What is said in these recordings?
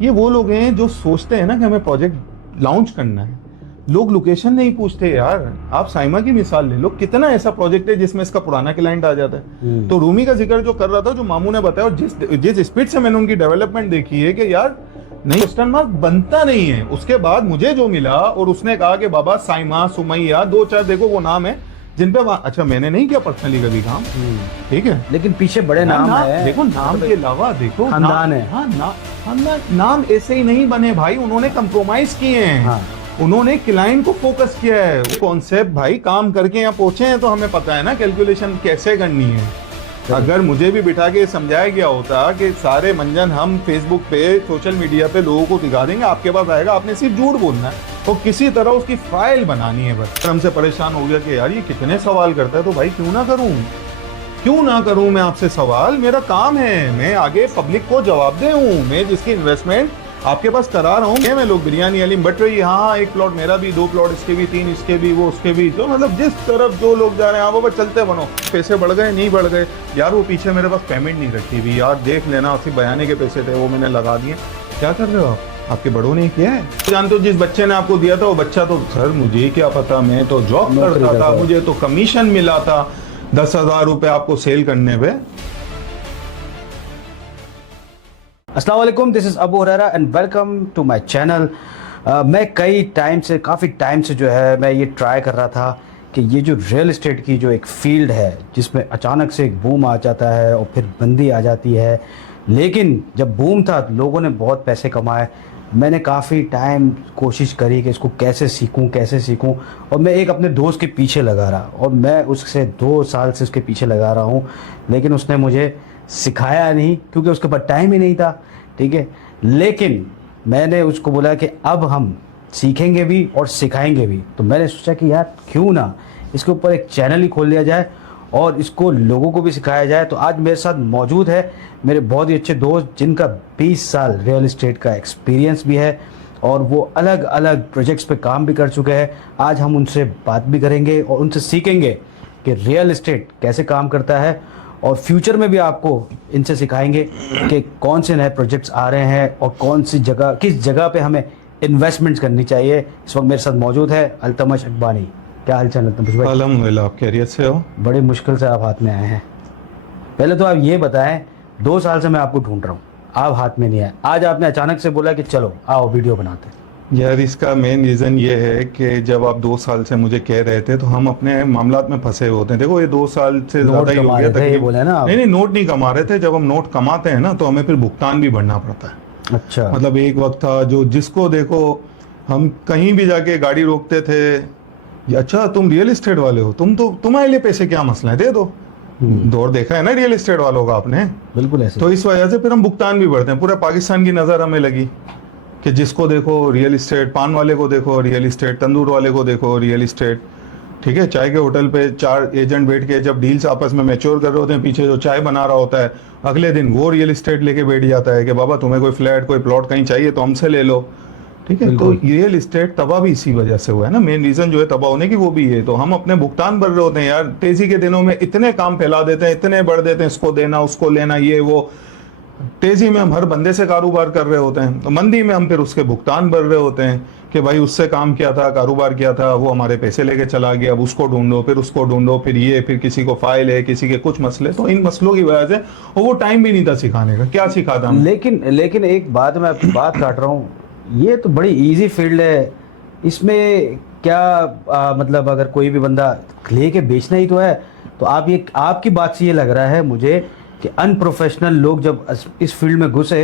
ये वो लोग हैं जो सोचते हैं ना कि हमें प्रोजेक्ट लॉन्च करना है, लोग लोकेशन नहीं पूछते यार। आप साइमा की मिसाल ले लो, कितना ऐसा प्रोजेक्ट है जिसमें इसका पुराना क्लाइंट आ जाता है। तो रूमी का जिक्र जो कर रहा था, जो मामू ने बताया, और जिस स्पीड से मैंने उनकी डेवलपमेंट देखी है कि यार नहीं, क्वेश्चन मार्क बनता नहीं है। उसके बाद मुझे जो मिला, और उसने कहा कि बाबा साइमा, सुमैया, दो चार देखो वो नाम है जिन पे अच्छा मैंने नहीं किया पर्सनली कभी काम, ठीक है, लेकिन पीछे बड़े नाम है। देखो नाम के अलावा देखो खानदान है। हाँ नाम ऐसे ही नहीं बने भाई, उन्होंने कंप्रोमाइज किए हैं। हाँ। उन्होंने क्लाइंट को फोकस किया है। कॉन्सेप्ट भाई काम करके यहाँ पहुंचे हैं तो हमें पता है ना कैलकुलेशन कैसे करनी है। अगर मुझे भी बिठा के समझाया गया होता कि सारे मंजन हम फेसबुक पे, सोशल मीडिया पे लोगों को दिखा देंगे, आपके पास आएगा, आपने सिर्फ झूठ बोलना है तो किसी तरह उसकी फाइल बनानी है बस। हमसे परेशान हो गया कि यार ये कितने सवाल करता है, तो भाई क्यों ना करूं मैं आपसे सवाल, मेरा काम है, मैं आगे पब्लिक को जवाब दे हूं। मैं जिसकी इन्वेस्टमेंट आपके पास करा रहा हूँ, मैं लोग बिरयानी वाली बट रही, हाँ एक प्लॉट मेरा भी, दो प्लॉट इसके भी, तीन इसके भी, वो उसके भी, तो मतलब जिस तरफ जो लोग जा रहे हैं, हाँ बाबा चलते बनो। पैसे बढ़ गए नहीं बढ़ गए यार, वो पीछे मेरे पास पेमेंट नहीं रखी हुई यार, देख लेना, सिर्फ बयाने के पैसे थे वो मैंने लगा दिए। क्या कर रहे हो आप? आपके बड़ों ने किया है। जानते हो जिस बच्चे ने आपको दिया था वो बच्चा तो सर मुझे क्या पता, मैं तो जॉब करता था, मुझे तो कमीशन मिला था 10,000 रुपये आपको सेल करने पे। अस्सलाम वालेकुम, this is Abu Huraira and welcome to my channel. मैं काफ़ी टाइम से जो है मैं ये ट्राई कर रहा था कि ये जो रियल इस्टेट की जो एक फील्ड है जिसमें अचानक से एक बूम आ जाता है और फिर मंदी आ जाती है, लेकिन जब बूम था लोगों ने बहुत पैसे कमाए। मैंने काफ़ी टाइम कोशिश करी कि इसको कैसे सीखूं, और मैं एक अपने दोस्त के पीछे लगा रहा, और मैं उससे 2 साल से उसके पीछे लगा रहा हूँ, लेकिन उसने मुझे सिखाया नहीं क्योंकि उसके पास टाइम ही नहीं था, ठीक है। लेकिन मैंने उसको बोला कि अब हम सीखेंगे भी और सिखाएंगे भी, तो मैंने सोचा कि यार क्यों ना इसके ऊपर एक चैनल ही खोल लिया जाए और इसको लोगों को भी सिखाया जाए। तो आज मेरे साथ मौजूद है मेरे बहुत ही अच्छे दोस्त जिनका 20 साल रियल इस्टेट का एक्सपीरियंस भी है और वो अलग अलग प्रोजेक्ट्स पे काम भी कर चुके हैं। आज हम उनसे बात भी करेंगे और उनसे सीखेंगे कि रियल इस्टेट कैसे काम करता है, और फ्यूचर में भी आपको इनसे सिखाएंगे कि कौन से नए प्रोजेक्ट्स आ रहे हैं और किस जगह पे हमें इन्वेस्टमेंट्स करनी चाहिए। इस वक्त मेरे साथ मौजूद है अल्तमश अकबानी। क्या हाल चाल अल्तमश भाई? अल्हम्दुलिल्लाह, आप खैरियत से हो? बड़ी मुश्किल से आप हाथ में आए हैं। पहले तो आप ये बताएं, 2 साल से मैं आपको ढूंढ रहा हूँ, आप हाथ में नहीं आए, आज आपने अचानक से बोला कि चलो आओ वीडियो बनाते हैं। यार इसका मेन रीज़न ये है कि जब आप 2 साल से मुझे कह रहे थे तो हम अपने मामलात में फंसे होते हैं। देखो ये 2 साल से ज़्यादा ही हो गया तकरीबन। नहीं, नोट नहीं कमा रहे थे। जब हम नोट कमाते हैं ना तो हमें फिर भुगतान भी भरना पड़ता है। अच्छा, मतलब एक वक्त था जो जिसको देखो हम कहीं भी जाके गाड़ी रोकते थे, अच्छा तुम रियल इस्टेट वाले हो, तुम्हारे लिए पैसे क्या मसला है, दे दो। दौर देखा है ना रियल इस्टेट वालों का आपने? बिल्कुल ऐसे। तो इस वजह से फिर हम भुगतान भी भरते हैं। पूरा पाकिस्तान की नज़र हमें लगी कि जिसको देखो रियल इस्टेट, पान वाले को देखो रियल इस्टेट, तंदूर वाले को देखो रियल इस्टेट, ठीक है। चाय के होटल पे 4 एजेंट बैठ के जब डील्स आपस में मैच्योर कर रहे होते हैं, पीछे जो चाय बना रहा होता है, अगले दिन वो रियल इस्टेट लेके बैठ जाता है कि बाबा तुम्हें कोई फ्लैट, कोई प्लॉट कहीं चाहिए तो हमसे ले लो, ठीक है। तो रियल इस्टेट तबाह भी इसी वजह से हुआ है ना। मेन रीजन जो है तबाह होने की वो भी है। तो हम अपने भुगतान भर रहे होते हैं यार, तेजी के दिनों में इतने काम फैला देते हैं, इतने बढ़ देते हैं, इसको देना उसको लेना ये वो, तेजी में हम हर बंदे से कारोबार कर रहे होते हैं। तो मंदी में हम फिर उसके भुगतान भर रहे होते हैं कि भाई उससे काम किया था, कारोबार किया था, वो हमारे पैसे लेके चला गया, अब उसको ढूंढो, फिर उसको ढूंढो, फिर ये, फिर किसी को फाइल है, किसी के कुछ मसले। तो इन मसलों की वजह से और वो टाइम भी नहीं था सिखाने का, क्या सिखाता हम। लेकिन एक बात मैं आपकी बात काट रहा हूँ, ये तो बड़ी इजी फील्ड है, इसमें क्या मतलब अगर कोई भी बंदा लेके बेचना ही तो है, तो आपकी बात से ये लग रहा है मुझे कि अनप्रोफेशनल लोग जब इस फील्ड में घुसे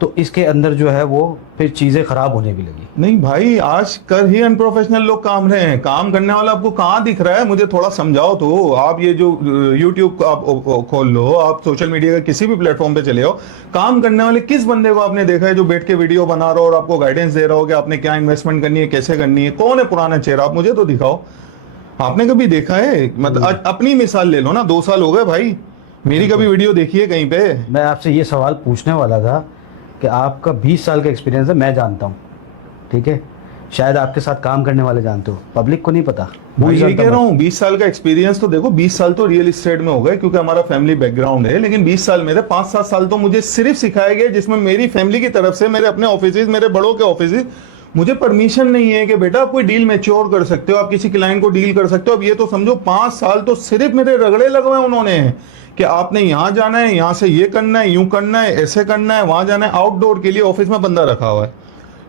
तो इसके अंदर जो है वो फिर चीज़ें ख़राब होने भी लगी। नहीं भाई, आज कर ही अनप्रोफेशनल लोग काम रहे हैं। काम करने वाला आपको कहाँ दिख रहा है? मुझे थोड़ा समझाओ तो। आप ये जो यूट्यूब आप खोल लो, आप सोशल मीडिया का किसी भी प्लेटफॉर्म पे चले हो, काम करने वाले किस बंदे को आपने देखा है जो बैठ के वीडियो बना रहा हो और आपको गाइडेंस दे रहा हो कि आपने क्या इन्वेस्टमेंट करनी है, कैसे करनी है? कौन है पुराना चेहरा? आप मुझे तो दिखाओ, आपने कभी देखा है? मतलब अपनी मिसाल ले लो ना, 2 साल हो गए भाई, मेरी कभी वीडियो देखी है कहीं पे? मैं आपसे ये सवाल पूछने वाला था कि आपका 20 साल का एक्सपीरियंस है, मैं जानता हूँ, ठीक है, शायद आपके साथ काम करने वाले जानते हो, पब्लिक को नहीं पता। वो मैं ये जानता कह रहा हूँ। हूँ 20 साल का एक्सपीरियंस तो देखो, 20 साल तो रियल एस्टेट में हो गए क्योंकि हमारा फैमिली बैकग्राउंड है, लेकिन 20 साल मेरे 5-7 साल तो मुझे सिर्फ सिखाया गया जिसमें मेरी फैमिली की तरफ से मेरे अपने ऑफिस, मेरे बड़ों के ऑफिस, मुझे परमिशन नहीं है कि बेटा आप कोई डील मैच्योर कर सकते हो, आप किसी क्लाइंट को डील कर सकते हो। अब ये तो समझो 5 साल तो सिर्फ मेरे रगड़े लगवाए उन्होंने कि आपने यहाँ जाना है, यहाँ से ये करना है, यूं करना है, ऐसे करना है, वहां जाना है। आउटडोर के लिए ऑफिस में बंदा रखा हुआ है,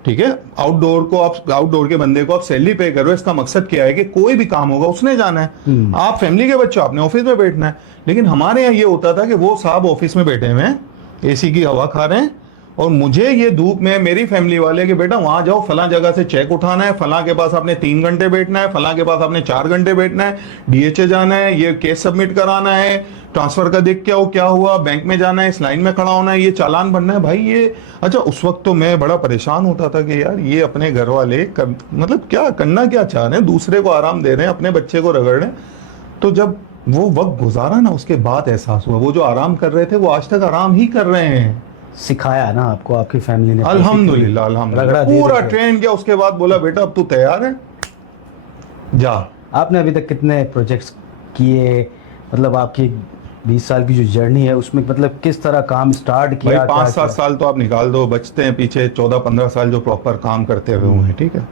ठीक है, आउटडोर के बंदे को आप सैलरी पे करो, इसका मकसद क्या है कि कोई भी काम होगा उसने जाना है, आप फैमिली के बच्चे आपने ऑफिस में बैठना है। लेकिन हमारे यहाँ ये होता था कि वो साहब ऑफिस में बैठे हुए हैं, एसी की हवा खा रहे हैं, और मुझे ये धूप में मेरी फैमिली वाले कि बेटा वहां जाओ, फला जगह से चेक उठाना है, फला के पास आपने 3 घंटे बैठना है, फला के पास आपने 4 घंटे बैठना है, डीएचए जाना है, ये केस सबमिट कराना है, ट्रांसफर का देख के आओ क्या हुआ, बैंक में जाना है, इस लाइन में खड़ा होना है, ये चालान बनना है भाई ये। अच्छा, उस वक्त तो मैं बड़ा परेशान होता था कि यार ये अपने घर वाले मतलब क्या करना क्या चाह रहे हैं, दूसरे को आराम दे रहे हैं, अपने बच्चे को रगड़ रहे हैं। तो जब वो वक्त गुजारा ना, उसके बाद एहसास हुआ वो जो आराम कर रहे थे वो आज तक आराम ही कर रहे हैं। सिखाया ना आपको आपकी फैमिली ने, अल्हम्दुलिल्लाह अल्हम्दुलिल्लाह, पूरा ट्रेन किया। उसके बाद बोला बेटा अब तू तैयार है, जा। आपने अभी तक कितने प्रोजेक्ट्स किए, मतलब आपकी 20 साल की जो जर्नी है उसमें मतलब किस तरह काम स्टार्ट भाई किया? 5-7 साल तो आप निकाल दो, बचते हैं पीछे 14-15 साल जो प्रॉपर काम करते हुए हैं, ठीक है।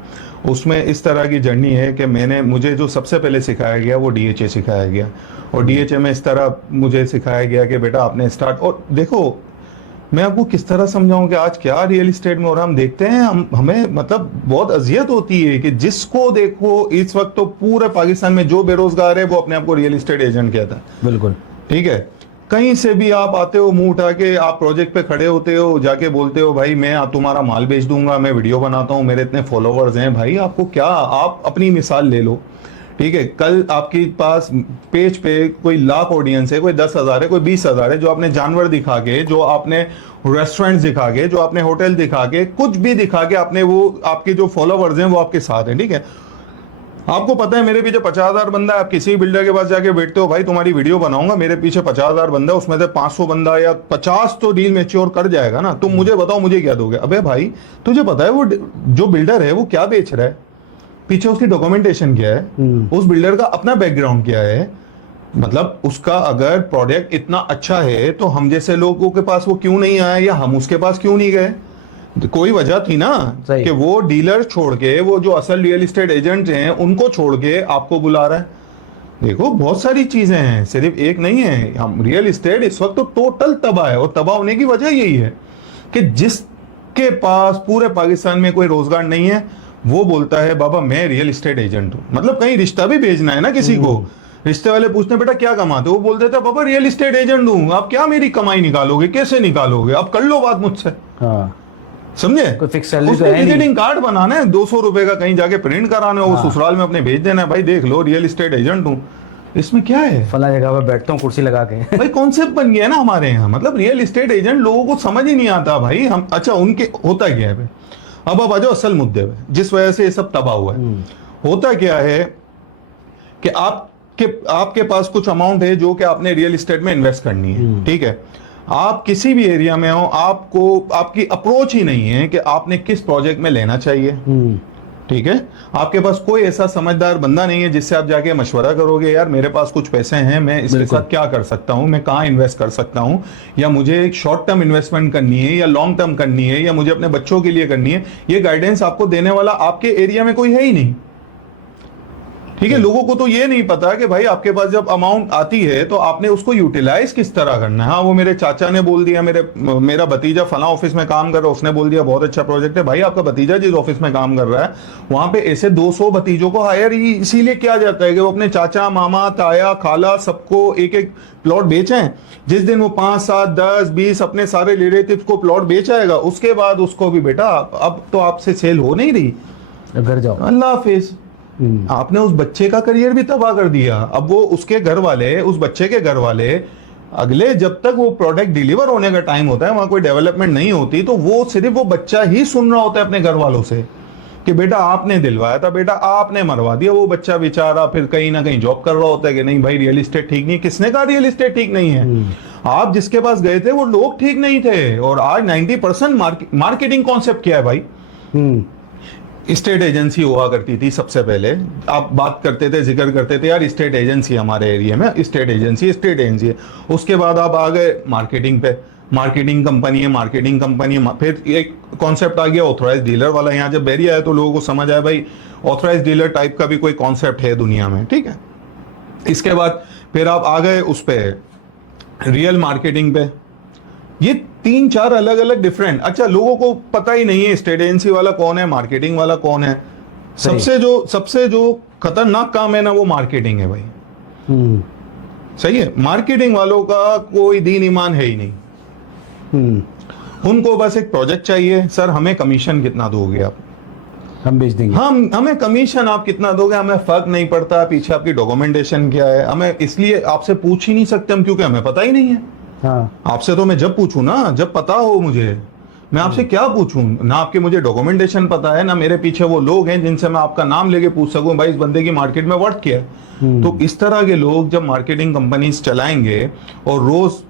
उसमें इस तरह की जर्नी है कि मुझे जो सबसे पहले सिखाया गया वो डीएचए सिखाया गया, और डीएचए में इस तरह मुझे सिखाया गया कि बेटा आपने स्टार्ट, और देखो मैं आपको किस तरह समझाऊं कि आज क्या रियल एस्टेट में, और हम देखते हैं हमें मतलब बहुत अजियत होती है कि जिसको देखो इस वक्त तो पूरे पाकिस्तान में जो बेरोजगार है वो अपने आप को रियल एस्टेट एजेंट कहता है। बिल्कुल ठीक है, कहीं से भी आप आते हो, मुंह उठा के आप प्रोजेक्ट पे खड़े होते हो, जाके बोलते हो भाई मैं तुम्हारा माल बेच दूंगा, मैं वीडियो बनाता हूँ, मेरे इतने फॉलोवर्स हैं। भाई आपको क्या, आप अपनी मिसाल ले लो, ठीक है, कल आपके पास पेज पे कोई लाख ऑडियंस है, कोई 10,000 है, कोई 20,000 है, जो आपने जानवर दिखा के, जो आपने रेस्टोरेंट दिखा के, जो आपने होटल दिखा के, कुछ भी दिखा के आपने वो आपके जो फॉलोवर्स हैं वो आपके साथ हैं, ठीक है। आपको पता है मेरे पीछे 50,000 बंदा है, आप किसी बिल्डर के पास जाके बैठते हो, भाई तुम्हारी वीडियो बनाऊंगा, मेरे पीछे 50,000 बंदा है, उसमें से 500 बंदा या 50 तो डील मैच्योर कर जाएगा ना, तुम मुझे बताओ मुझे क्या दोगे? अबे भाई तुझे पता है वो जो बिल्डर है वो क्या बेच रहा है, पीछे उसकी डॉक्यूमेंटेशन क्या है, उस बिल्डर का अपना बैकग्राउंड क्या है, मतलब उसका अगर प्रोडक्ट इतना अच्छा है तो हम जैसे लोगों के पास वो क्यों नहीं आया, या हम उसके पास क्यों नहीं गए? कोई वजह थी ना कि वो डीलर छोड़ के, वो जो असल रियल एस्टेट एजेंट हैं उनको छोड़ के आपको बुला रहा है। देखो बहुत सारी चीजें हैं, सिर्फ एक नहीं है। हम रियल एस्टेट इस वक्त तो टोटल तबाह है, और तबाह होने की वजह यही है कि जिसके पास पूरे पाकिस्तान में कोई रोजगार नहीं है वो बोलता है बाबा मैं रियल एस्टेट एजेंट हूं। मतलब कहीं रिश्ता भी भेजना है ना किसी को, रिश्ते वाले पूछते हैं बेटा क्या कमाते हो, वो बोल देता है बाबा रियल एस्टेट एजेंट हूं। आप क्या मेरी कमाई निकालोगे, कैसे निकालोगे, आप कर लो बात मुझसे। हाँ, समझे? कोई फिक्स सैलरी तो विजिटिंग कार्ड बनाना है, 200 रुपए का कहीं जाके प्रिंट कराना है, वो ससुराल में अपने भेज देना है, भाई देख लो रियल एस्टेट एजेंट हूँ। इसमें क्या है, फला जगह पर बैठता हूँ कुर्सी लगा के। भाई कॉन्सेप्ट बन गया है ना हमारे यहाँ। मतलब रियल एस्टेट एजेंट लोगों को समझ ही नहीं आता भाई। हम अच्छा उनके होता क्या है, अब आ जाओ असल मुद्दे पे जिस वजह से ये सब तबाह हुआ है। होता क्या है कि आपके पास कुछ अमाउंट है जो कि आपने रियल एस्टेट में इन्वेस्ट करनी है, ठीक है। आप किसी भी एरिया में हो, आपको आपकी अप्रोच ही नहीं है कि आपने किस प्रोजेक्ट में लेना चाहिए, ठीक है। आपके पास कोई ऐसा समझदार बंदा नहीं है जिससे आप जाके मशवरा करोगे यार मेरे पास कुछ पैसे हैं, मैं इसके साथ क्या कर सकता हूं, मैं कहाँ इन्वेस्ट कर सकता हूं, या मुझे एक शॉर्ट टर्म इन्वेस्टमेंट करनी है या लॉन्ग टर्म करनी है, या मुझे अपने बच्चों के लिए करनी है। ये गाइडेंस आपको देने वाला आपके एरिया में कोई है ही नहीं, ठीक है। लोगों को तो ये नहीं पता कि भाई आपके पास जब अमाउंट आती है तो आपने उसको यूटिलाइज किस तरह करना है। हाँ, वो मेरे चाचा ने बोल दिया, मेरा भतीजा फला ऑफिस में काम कर रहा है, उसने बोल दिया बहुत अच्छा प्रोजेक्ट है। भाई आपका भतीजा जिस ऑफिस में काम कर रहा है वहां पे ऐसे 200 भतीजों को हायर इसीलिए किया जाता है कि वो अपने चाचा, मामा, ताया, खाला सबको एक एक प्लॉट बेचें। जिस दिन वो 5, 7, 10, 20 अपने सारे रिलेटिव को प्लॉट बेच आएगा, उसके बाद उसको भी बेटा अब तो आपसे सेल हो नहीं रही, घर जाओ, अल्लाह हाफिज। आपने उस बच्चे का करियर भी तबाह कर दिया। अब वो उसके घर वाले, उस बच्चे के घर वाले अगले जब तक वो प्रोडक्ट डिलीवर होने का टाइम होता है वहां कोई डेवलपमेंट नहीं होती, तो वो सिर्फ वो बच्चा ही सुन रहा होता है अपने घर वालों से कि बेटा आपने दिलवाया था, बेटा आपने मरवा दिया। वो बच्चा बेचारा फिर कहीं ना कहीं जॉब कर रहा होता है कि नहीं भाई रियल एस्टेट ठीक नहीं। किसने कहा रियल एस्टेट ठीक नहीं है? आप जिसके पास गए थे वो लोग ठीक नहीं थे। और आज 90% मार्केटिंग कॉन्सेप्ट क्या है भाई? स्टेट एजेंसी हुआ करती थी सबसे पहले। आप बात करते थे, जिक्र करते थे यार स्टेट एजेंसी हमारे एरिया में, स्टेट एजेंसी है। उसके बाद आप आ गए मार्केटिंग पे, मार्केटिंग कंपनी है। फिर एक कॉन्सेप्ट आ गया ऑथराइज डीलर वाला। यहाँ जब बैरिया आया तो लोगों को समझ आया भाई ऑथराइज डीलर टाइप का भी कोई कॉन्सेप्ट है दुनिया में, ठीक है। इसके बाद फिर आप आ गए उस पे रियल मार्केटिंग पे। ये 3-4 अलग अलग डिफरेंट। अच्छा, लोगों को पता ही नहीं है स्टेट एजेंसी वाला कौन है, मार्केटिंग वाला कौन है। सबसे जो खतरनाक काम है ना वो मार्केटिंग है भाई। सही है, मार्केटिंग वालों का कोई दीन ईमान है ही नहीं। उनको बस एक प्रोजेक्ट चाहिए, सर हमें कमीशन कितना दोगे आप, हम बेच देंगे। हमें कमीशन आप कितना दोगे, हमें फर्क नहीं पड़ता पीछे आपकी डॉक्यूमेंटेशन क्या है। हमें इसलिए आपसे पूछ ही नहीं सकते हम, क्योंकि हमें पता ही नहीं है। हाँ। आपसे तो मैं जब पूछूं ना, जब पता हो मुझे, मैं आपसे क्या पूछूं ना। आपके मुझे डॉक्यूमेंटेशन पता है ना, मेरे पीछे वो लोग हैं जिनसे मैं आपका नाम लेके पूछ सकूं भाई इस बंदे की मार्केट में वर्थ क्या है। तो इस तरह के लोग जब मार्केटिंग कंपनीज चलाएंगे, और रोज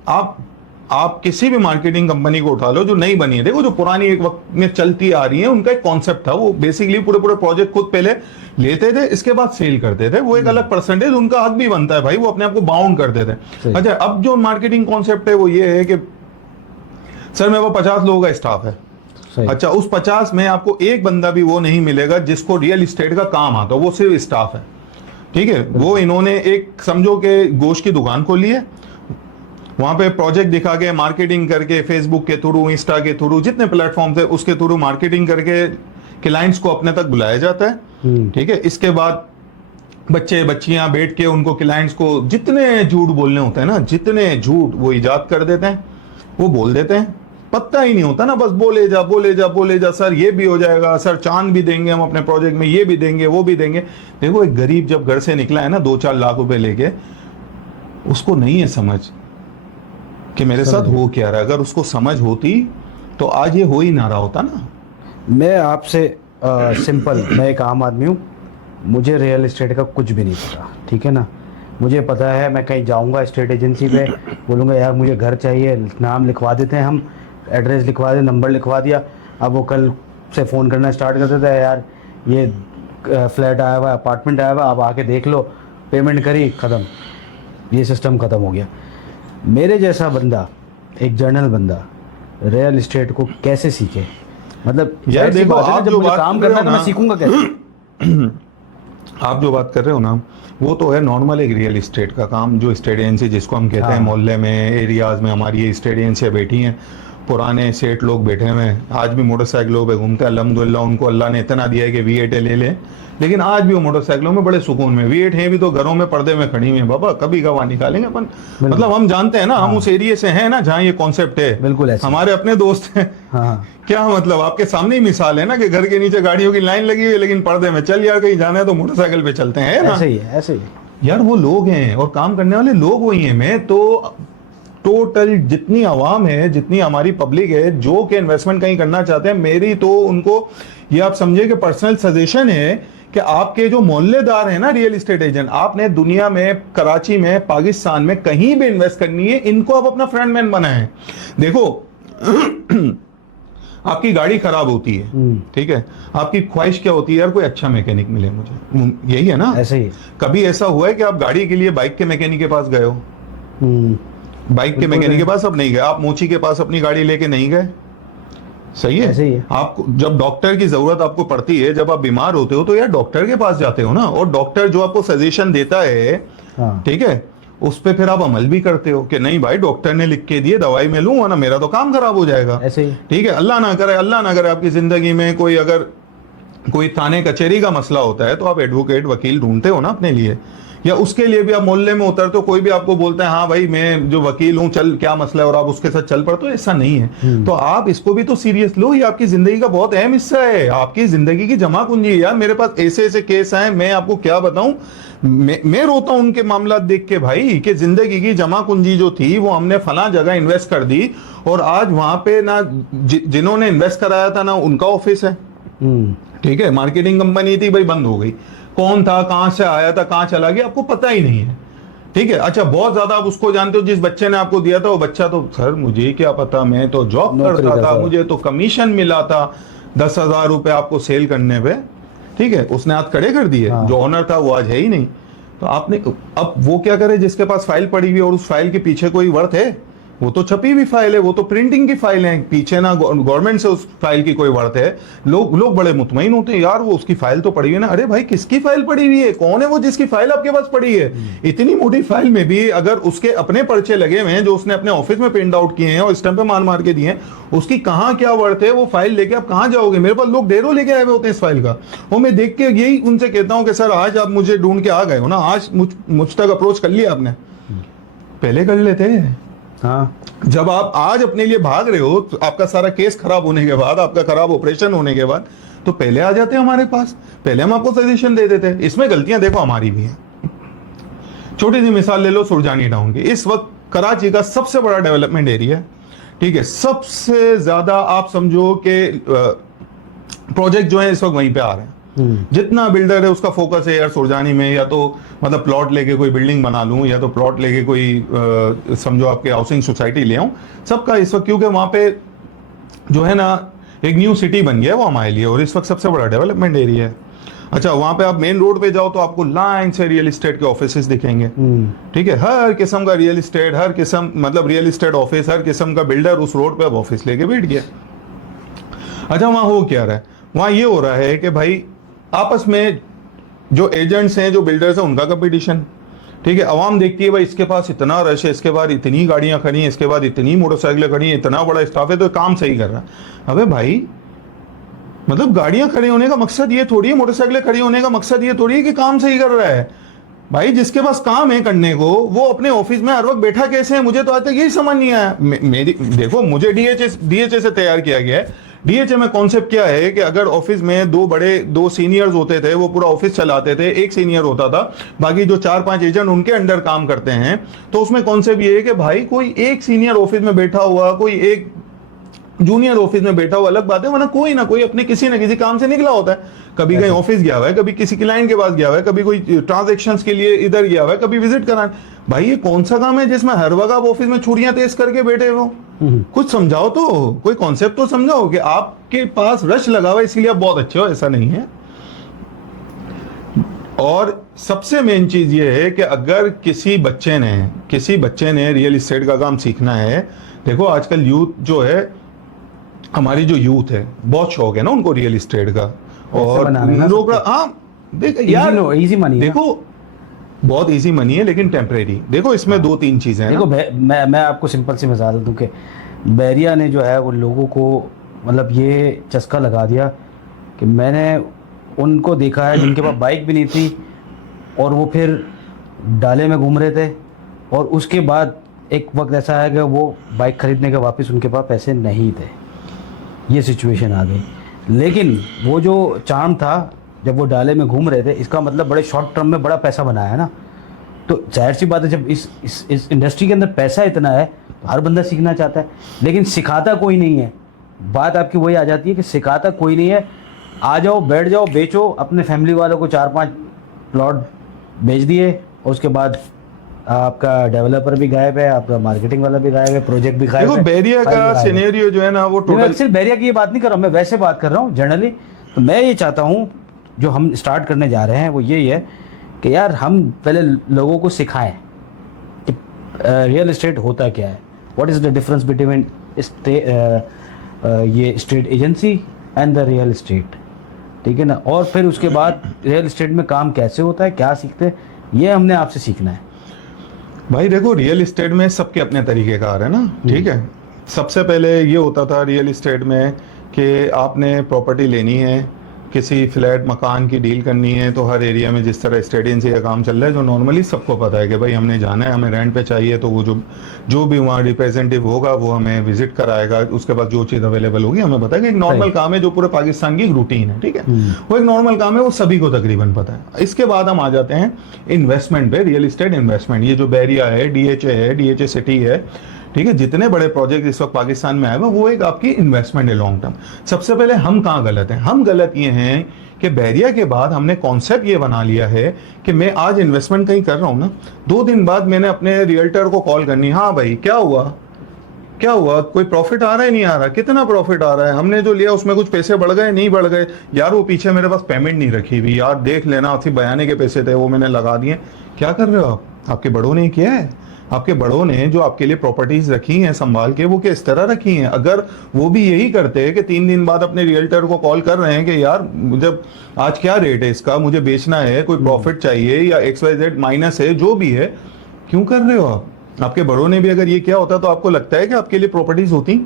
आप किसी भी मार्केटिंग कंपनी को उठा लो जो नई बनी है, देखो जो पुरानी एक वक्त में चलती आ रही है, उनका एक कॉन्सेप्ट था। वो बेसिकली पूरे प्रोजेक्ट खुद पहले लेते थे, इसके बाद सेल करते थे। वो एक अलग परसेंटेज उनका हक भी बनता है भाई, वो अपने आप को बाउंड करते थे। अच्छा, अब जो मार्केटिंग कॉन्सेप्ट है वो ये है कि सर मेरे को 50 लोगों का स्टाफ है। अच्छा, उस 50 में आपको एक बंदा भी वो नहीं मिलेगा जिसको रियल एस्टेट का काम आता, वो सिर्फ स्टाफ है, ठीक है। वो इन्होंने एक समझो कि गोश्त की दुकान खोली है, वहां पे प्रोजेक्ट दिखा के मार्केटिंग करके फेसबुक के थ्रू, इंस्टा के थ्रू, जितने प्लेटफॉर्म थे उसके थ्रू मार्केटिंग करके क्लाइंट्स को अपने तक बुलाया जाता है, ठीक है। इसके बाद बच्चे बच्चियां बैठ के उनको क्लाइंट्स को जितने झूठ बोलने होते हैं ना, जितने झूठ वो इजाद कर देते हैं, वो बोल देते हैं। पता ही नहीं होता ना, बस बोले जा सर ये भी हो जाएगा, सर चांद भी देंगे हम अपने प्रोजेक्ट में, ये भी देंगे वो भी देंगे। देखो एक गरीब जब घर से निकला है ना 2-4 लाख रुपए लेके, उसको नहीं है समझ कि मेरे साथ हो क्या रहा है। अगर उसको समझ होती तो आज ये हो ही ना रहा होता ना। मैं आपसे सिंपल, मैं एक आम आदमी हूँ, मुझे रियल एस्टेट का कुछ भी नहीं पता, ठीक है ना। मुझे पता है मैं कहीं जाऊँगा स्टेट एजेंसी पे, बोलूँगा यार मुझे घर चाहिए, नाम लिखवा देते हैं हम, एड्रेस लिखवा दे, नंबर लिखवा दिया। अब वो कल से फ़ोन करना स्टार्ट कर देता है, यार ये फ्लैट आया हुआ, अपार्टमेंट आया हुआ, आप आके देख लो, पेमेंट करी, ख़त्म, ये सिस्टम ख़त्म हो गया। मेरे जैसा बंदा, एक जर्नल बंदा, रियल एस्टेट को कैसे सीखे? मतलब यार देखो, आप जब जो मुझे बात काम कर रहे करना हो है तो मैं सीखूंगा कैसे? आप जो बात कर रहे हो ना, वो तो है नॉर्मल एक रियल एस्टेट का काम, जो स्टेट एजेंसी जिसको हम कहते हैं, मोहल्ले में, एरियाज में हमारी ये स्टेट एजेंसियाँ बैठी हैं, पुराने सेठ लोग बैठे हुए हैं, आज भी मोटरसाइकिलों पे घूमते हैं। अल्हम्दुलिल्लाह उनको अल्लाह ने इतना दिया है कि V8 ले लें, लेकिन आज भी वो मोटरसाइकिलों में बड़े सुकून में। V8 है भी तो घरों में पर्दे में खड़ी हुई है, बाबा कभी कभार निकालेंगे अपन। मतलब हम जानते हैं ना, हम उस एरिया से हैं ना जहाँ ये कॉन्सेप्ट है। बिल्कुल ऐसे हमारे अपने दोस्त हैं। क्या मतलब आपके सामने ही मिसाल है ना कि घर के नीचे गाड़ियों की लाइन लगी हुई है, लेकिन पर्दे में चल यार कहीं जाना है तो मोटरसाइकिल पे चलते हैं ना। ऐसे ही यार वो लोग हैं और काम करने वाले लोग वही हैं। मैं तो टोटल जितनी आवाम है, जितनी हमारी पब्लिक है जो कि इन्वेस्टमेंट कहीं करना चाहते हैं, मेरी तो उनको ये आप समझे कि पर्सनल सजेशन है कि आपके जो मोहल्लेदार हैं ना रियल एस्टेट एजेंट, आपने दुनिया में, कराची में, पाकिस्तान में कहीं भी इन्वेस्ट करनी है, इनको आप अपना फ्रेंडमैन बनाएं। देखो आपकी गाड़ी खराब होती है, ठीक है, आपकी ख्वाहिश क्या होती है, यार कोई अच्छा मैकेनिक मिले मुझे, यही है ना। ऐसे ही कभी ऐसा हुआ है कि आप गाड़ी के लिए बाइक के मैकेनिक के पास गए हो? बाइक के मैकेनिक के पास अब नहीं गए, आप मोची के पास अपनी गाड़ी लेके नहीं गए, सही है। ऐसे ही है। आपको जब डॉक्टर की जरूरत आपको पड़ती है, जब आप बीमार होते हो तो यार डॉक्टर के पास जाते हो ना, और डॉक्टर जो आपको सजेशन देता है, ठीक है, उस पे फिर आप अमल भी करते हो कि नहीं भाई डॉक्टर ने लिख के दिए, दवाई में लूं वरना मेरा तो काम खराब हो जाएगा। ऐसे ही, ठीक है। अल्लाह ना करे आपकी जिंदगी में कोई अगर कोई थाने कचहरी का मसला होता है तो आप एडवोकेट, वकील ढूंढते हो ना अपने लिए, या उसके लिए भी आप मोहल्ले में उतरते हो, कोई भी आपको बोलता है हाँ भाई मैं जो वकील हूँ, चल क्या मसला है, और आप उसके साथ चल पड़ते हो। ऐसा नहीं है। तो आप इसको भी तो सीरियस लो, ये आपकी जिंदगी का बहुत अहम हिस्सा है, आपकी जिंदगी की जमा कुंजी है। यार मेरे पास ऐसे ऐसे केस आए, मैं आपको क्या बताऊं, मैं रोता हूं उनके मामला देख के भाई, कि जिंदगी की जमा कुंजी जो थी वो हमने फला जगह इन्वेस्ट कर दी, और आज वहां पे ना जिन्होंने इन्वेस्ट कराया था ना उनका ऑफिस है, ठीक है, मार्केटिंग कंपनी थी भाई, बंद हो गई। कौन था, कहां से आया था, कहां चला गया, आपको पता ही नहीं है, ठीक है। अच्छा, बहुत ज्यादा आप उसको जानते हो, जिस बच्चे ने आपको दिया था वो बच्चा तो सर मुझे क्या पता, मैं तो जॉब करता था, मुझे तो कमीशन मिला था, 10,000 रुपए आपको सेल करने पे, ठीक है, उसने हाथ खड़े कर दिए। जो ओनर था वो आज है ही नहीं, तो आपने अब वो क्या करे, जिसके पास फाइल पड़ी हुई है और उस फाइल के पीछे कोई वर्थ है, वो तो छपी हुई फाइल है, वो तो प्रिंटिंग की फाइल है, पीछे ना गवर्नमेंट से उस फाइल की कोई वर्थ है। लोग बड़े मुतमईन होते हैं, यार वो उसकी फाइल तो पड़ी हुई है ना। अरे भाई किसकी फाइल पड़ी हुई है, कौन है वो जिसकी फाइल आपके पास पड़ी है? इतनी मोटी फाइल में भी अगर उसके अपने पर्चे लगे हुए हैं जो उसने अपने ऑफिस में प्रिंट आउट किए हैं और स्टैंप पे मार के दिए हैं, उसकी कहाँ क्या वर्थ है? वो फाइल लेके आप कहाँ जाओगे? मेरे पास लोग ढेरों लेके आए हुए होते हैं इस फाइल का, वो मैं देख के यही उनसे कहता हूँ कि सर आज आप मुझे ढूंढ के आ गए हो ना, आज मुझ तक अप्रोच कर लिया आपने, पहले कर लेते हैं। हाँ, जब आप आज अपने लिए भाग रहे हो, तो आपका सारा केस खराब होने के बाद, आपका खराब ऑपरेशन होने के बाद, तो पहले आ जाते हैं हमारे पास, पहले हम आपको सजेशन दे देते हैं। इसमें गलतियां देखो हमारी भी हैं। छोटी सी मिसाल ले लो सुरजानी टाउन की, इस वक्त कराची का सबसे बड़ा डेवलपमेंट एरिया है, ठीक है, सबसे ज्यादा आप समझो कि प्रोजेक्ट जो है इस वक्त वहीं पे आ रहे हैं। जितना बिल्डर है उसका फोकस है यार सुरजानी में, या तो मतलब प्लॉट लेके कोई बिल्डिंग बना लूं, या तो प्लॉट लेके कोई समझो आपके हाउसिंग सोसाइटी ले आऊं, सबका इस वक्त, क्योंकि वहां पे जो है ना एक न्यू सिटी बन गया है वो हमारे लिए, और इस वक्त सबसे बड़ा डेवलपमेंट एरिया है। अच्छा, वहां पे आप मेन रोड पे जाओ तो आपको लाइन से रियल एस्टेट के ऑफिसेस दिखेंगे, ठीक है, हर किस्म का रियल एस्टेट, हर किस्म मतलब रियल एस्टेट ऑफिस, हर किस्म का बिल्डर उस रोड पे अब ऑफिस लेके बैठ गया। अच्छा, वहां हो क्या रहा है? वहां ये हो रहा है कि भाई आपस में जो एजेंट्स हैं, जो बिल्डर्स हैं, उनका कंपटीशन, ठीक है, आवाम देखती है भाई इसके पास इतना रश है, इसके बाद इतनी गाड़ियां खड़ी हैं, इसके बाद इतनी मोटरसाइकिलें खड़ी हैं, इतना बड़ा स्टाफ है, तो काम सही कर रहा है। अबे भाई मतलब गाड़ियां खड़ी होने का मकसद ये थोड़ी है, मोटरसाइकिलें खड़ी होने का मकसद ये थोड़ी है कि काम सही कर रहा है। भाई जिसके पास काम है करने को, वो अपने ऑफिस में हर वक्त बैठा कैसे है? मुझे तो आज तक यही समझ नहीं आया। मेरी देखो, मुझे डीएचए से तैयार किया गया है। डीएचए में कॉन्सेप्ट क्या है कि अगर ऑफिस में दो सीनियर्स होते थे, वो पूरा ऑफिस चलाते थे, एक सीनियर होता था, बाकी जो 4-5 एजेंट उनके अंडर काम करते हैं, तो उसमें कॉन्सेप्ट ये है कि भाई कोई एक सीनियर ऑफिस में बैठा हुआ, कोई एक जूनियर ऑफिस में बैठा हुआ अलग बात है, वरना कोई ना कोई अपने किसी न किसी काम से निकला होता है। कभी कहीं ऑफिस गया हुआ है, कभी किसी क्लाइंट के पास गया हुआ है, कभी कोई ट्रांजैक्शंस के लिए इधर गया हुआ है, कभी विजिट कराने। भाई ये कौन सा काम है जिसमें हर वक्त आप ऑफिस में छुट्टियां तेज करके बैठे हो? कुछ समझाओ तो, कोई कॉन्सेप्ट तो समझाओ कि आपके पास रश लगा हुआ है इसीलिए आप बहुत अच्छे हो, ऐसा नहीं है। और सबसे मेन चीज ये है कि अगर किसी बच्चे ने रियल एस्टेट का काम सीखना है, देखो आजकल यूथ जो है, हमारी जो यूथ है, बहुत शौक है ना उनको रियल एस्टेट का, और लोग देख यार इजी मनी देखो, बहुत इजी मनी है लेकिन टेम्परेरी। देखो इसमें 2-3 चीजें हैं। देखो मैं आपको सिंपल सी मिसाल दूं कि बैरिया ने जो है वो लोगों को मतलब ये चस्का लगा दिया कि मैंने उनको देखा है जिनके पास बाइक भी नहीं थी और वो फिर डाले में घूम रहे थे, और उसके बाद एक वक्त ऐसा है कि वो बाइक खरीदने के वापस उनके पास पैसे नहीं थे, ये सिचुएशन आ गई। लेकिन वो जो चार्म था जब वो डाले में घूम रहे थे, इसका मतलब बड़े शॉर्ट टर्म में बड़ा पैसा बनाया है ना। तो जाहिर सी बात है, जब इस इंडस्ट्री के अंदर पैसा इतना है तो हर बंदा सीखना चाहता है, लेकिन सिखाता कोई नहीं है। बात आपकी वही आ जाती है कि सिखाता कोई नहीं है। आ जाओ, बैठ जाओ, बेचो, अपने फैमिली वालों को 4-5 प्लॉट बेच दिए, और उसके बाद आपका डेवलपर भी गायब है, आपका मार्केटिंग वाला भी गायब है, प्रोजेक्ट भी गायब है। देखो बैरिया का सिनेरियो जो है ना, वो टोटल सिर्फ बैरिया की ये बात नहीं कर रहा हूँ, मैं वैसे बात कर रहा हूँ जनरली। तो मैं ये चाहता हूँ जो हम स्टार्ट करने जा रहे हैं वो यही है कि यार हम पहले लोगों को सिखाएं कि रियल एस्टेट होता क्या है, what is the difference between ये state agency and the real estate, ठीक है ना। और फिर उसके बाद रियल एस्टेट में काम कैसे होता है, क्या सीखते हैं, ये हमने आपसे सीखना है। भाई देखो, रियल एस्टेट में सबके अपने तरीके कार है ना, ठीक है। सबसे पहले ये होता था रियल एस्टेट में कि आपने प्रॉपर्टी लेनी है, किसी फ्लैट मकान की डील करनी है, तो हर एरिया में जिस तरह स्टेट एजेंसी का काम चल रहा है, जो नॉर्मली सबको पता है कि भाई हमने जाना है, हमें रेंट पे चाहिए, तो वो जो भी वहाँ रिप्रेजेंटेटिव होगा वो हमें विजिट कराएगा, उसके बाद जो चीज़ अवेलेबल होगी हमें पता है कि एक नॉर्मल काम है जो पूरे पाकिस्तान की एक रूटीन है, ठीक है, वो एक नॉर्मल काम है, वो सभी को तकरीबन पता है। इसके बाद हम आ जाते हैं इन्वेस्टमेंट पे, रियल एस्टेट इन्वेस्टमेंट। ये जो बैरिया है, डीएचए है, डीएचए सिटी है, ठीक है, जितने बड़े प्रोजेक्ट इस वक्त पाकिस्तान में आए हुए वो एक आपकी इन्वेस्टमेंट है लॉन्ग टर्म। सबसे पहले हम कहाँ गलत हैं? हम गलत ये हैं कि बैरिया के बाद हमने कॉन्सेप्ट ये बना लिया है कि मैं आज इन्वेस्टमेंट कहीं कर रहा हूँ ना, 2 दिन बाद मैंने अपने रियल्टर को कॉल करनी, हाँ भाई क्या हुआ, क्या हुआ, कोई प्रॉफिट आ रहा है नहीं आ रहा, कितना प्रॉफिट आ रहा है, हमने जो लिया उसमें कुछ पैसे बढ़ गए नहीं बढ़ गए, यार वो पीछे मेरे पास पेमेंट नहीं रखी हुई, यार देख लेना, सिर्फ बयाने के पैसे थे वो मैंने लगा दिए। क्या कर रहे हो आप, आपके बड़ों ने किया है, आपके बड़ों ने जो आपके लिए प्रॉपर्टीज रखी हैं संभाल के, वो किस तरह रखी हैं। अगर वो भी यही करते हैं कि 3 दिन बाद अपने रियल्टर को कॉल कर रहे हैं कि यार जब आज क्या रेट है इसका, मुझे बेचना है, कोई प्रॉफिट चाहिए या XYZ माइनस है, जो भी है, क्यों कर रहे हो आप। आपके बड़ों ने भी अगर ये किया होता तो आपको लगता है कि आपके लिए प्रॉपर्टीज होती।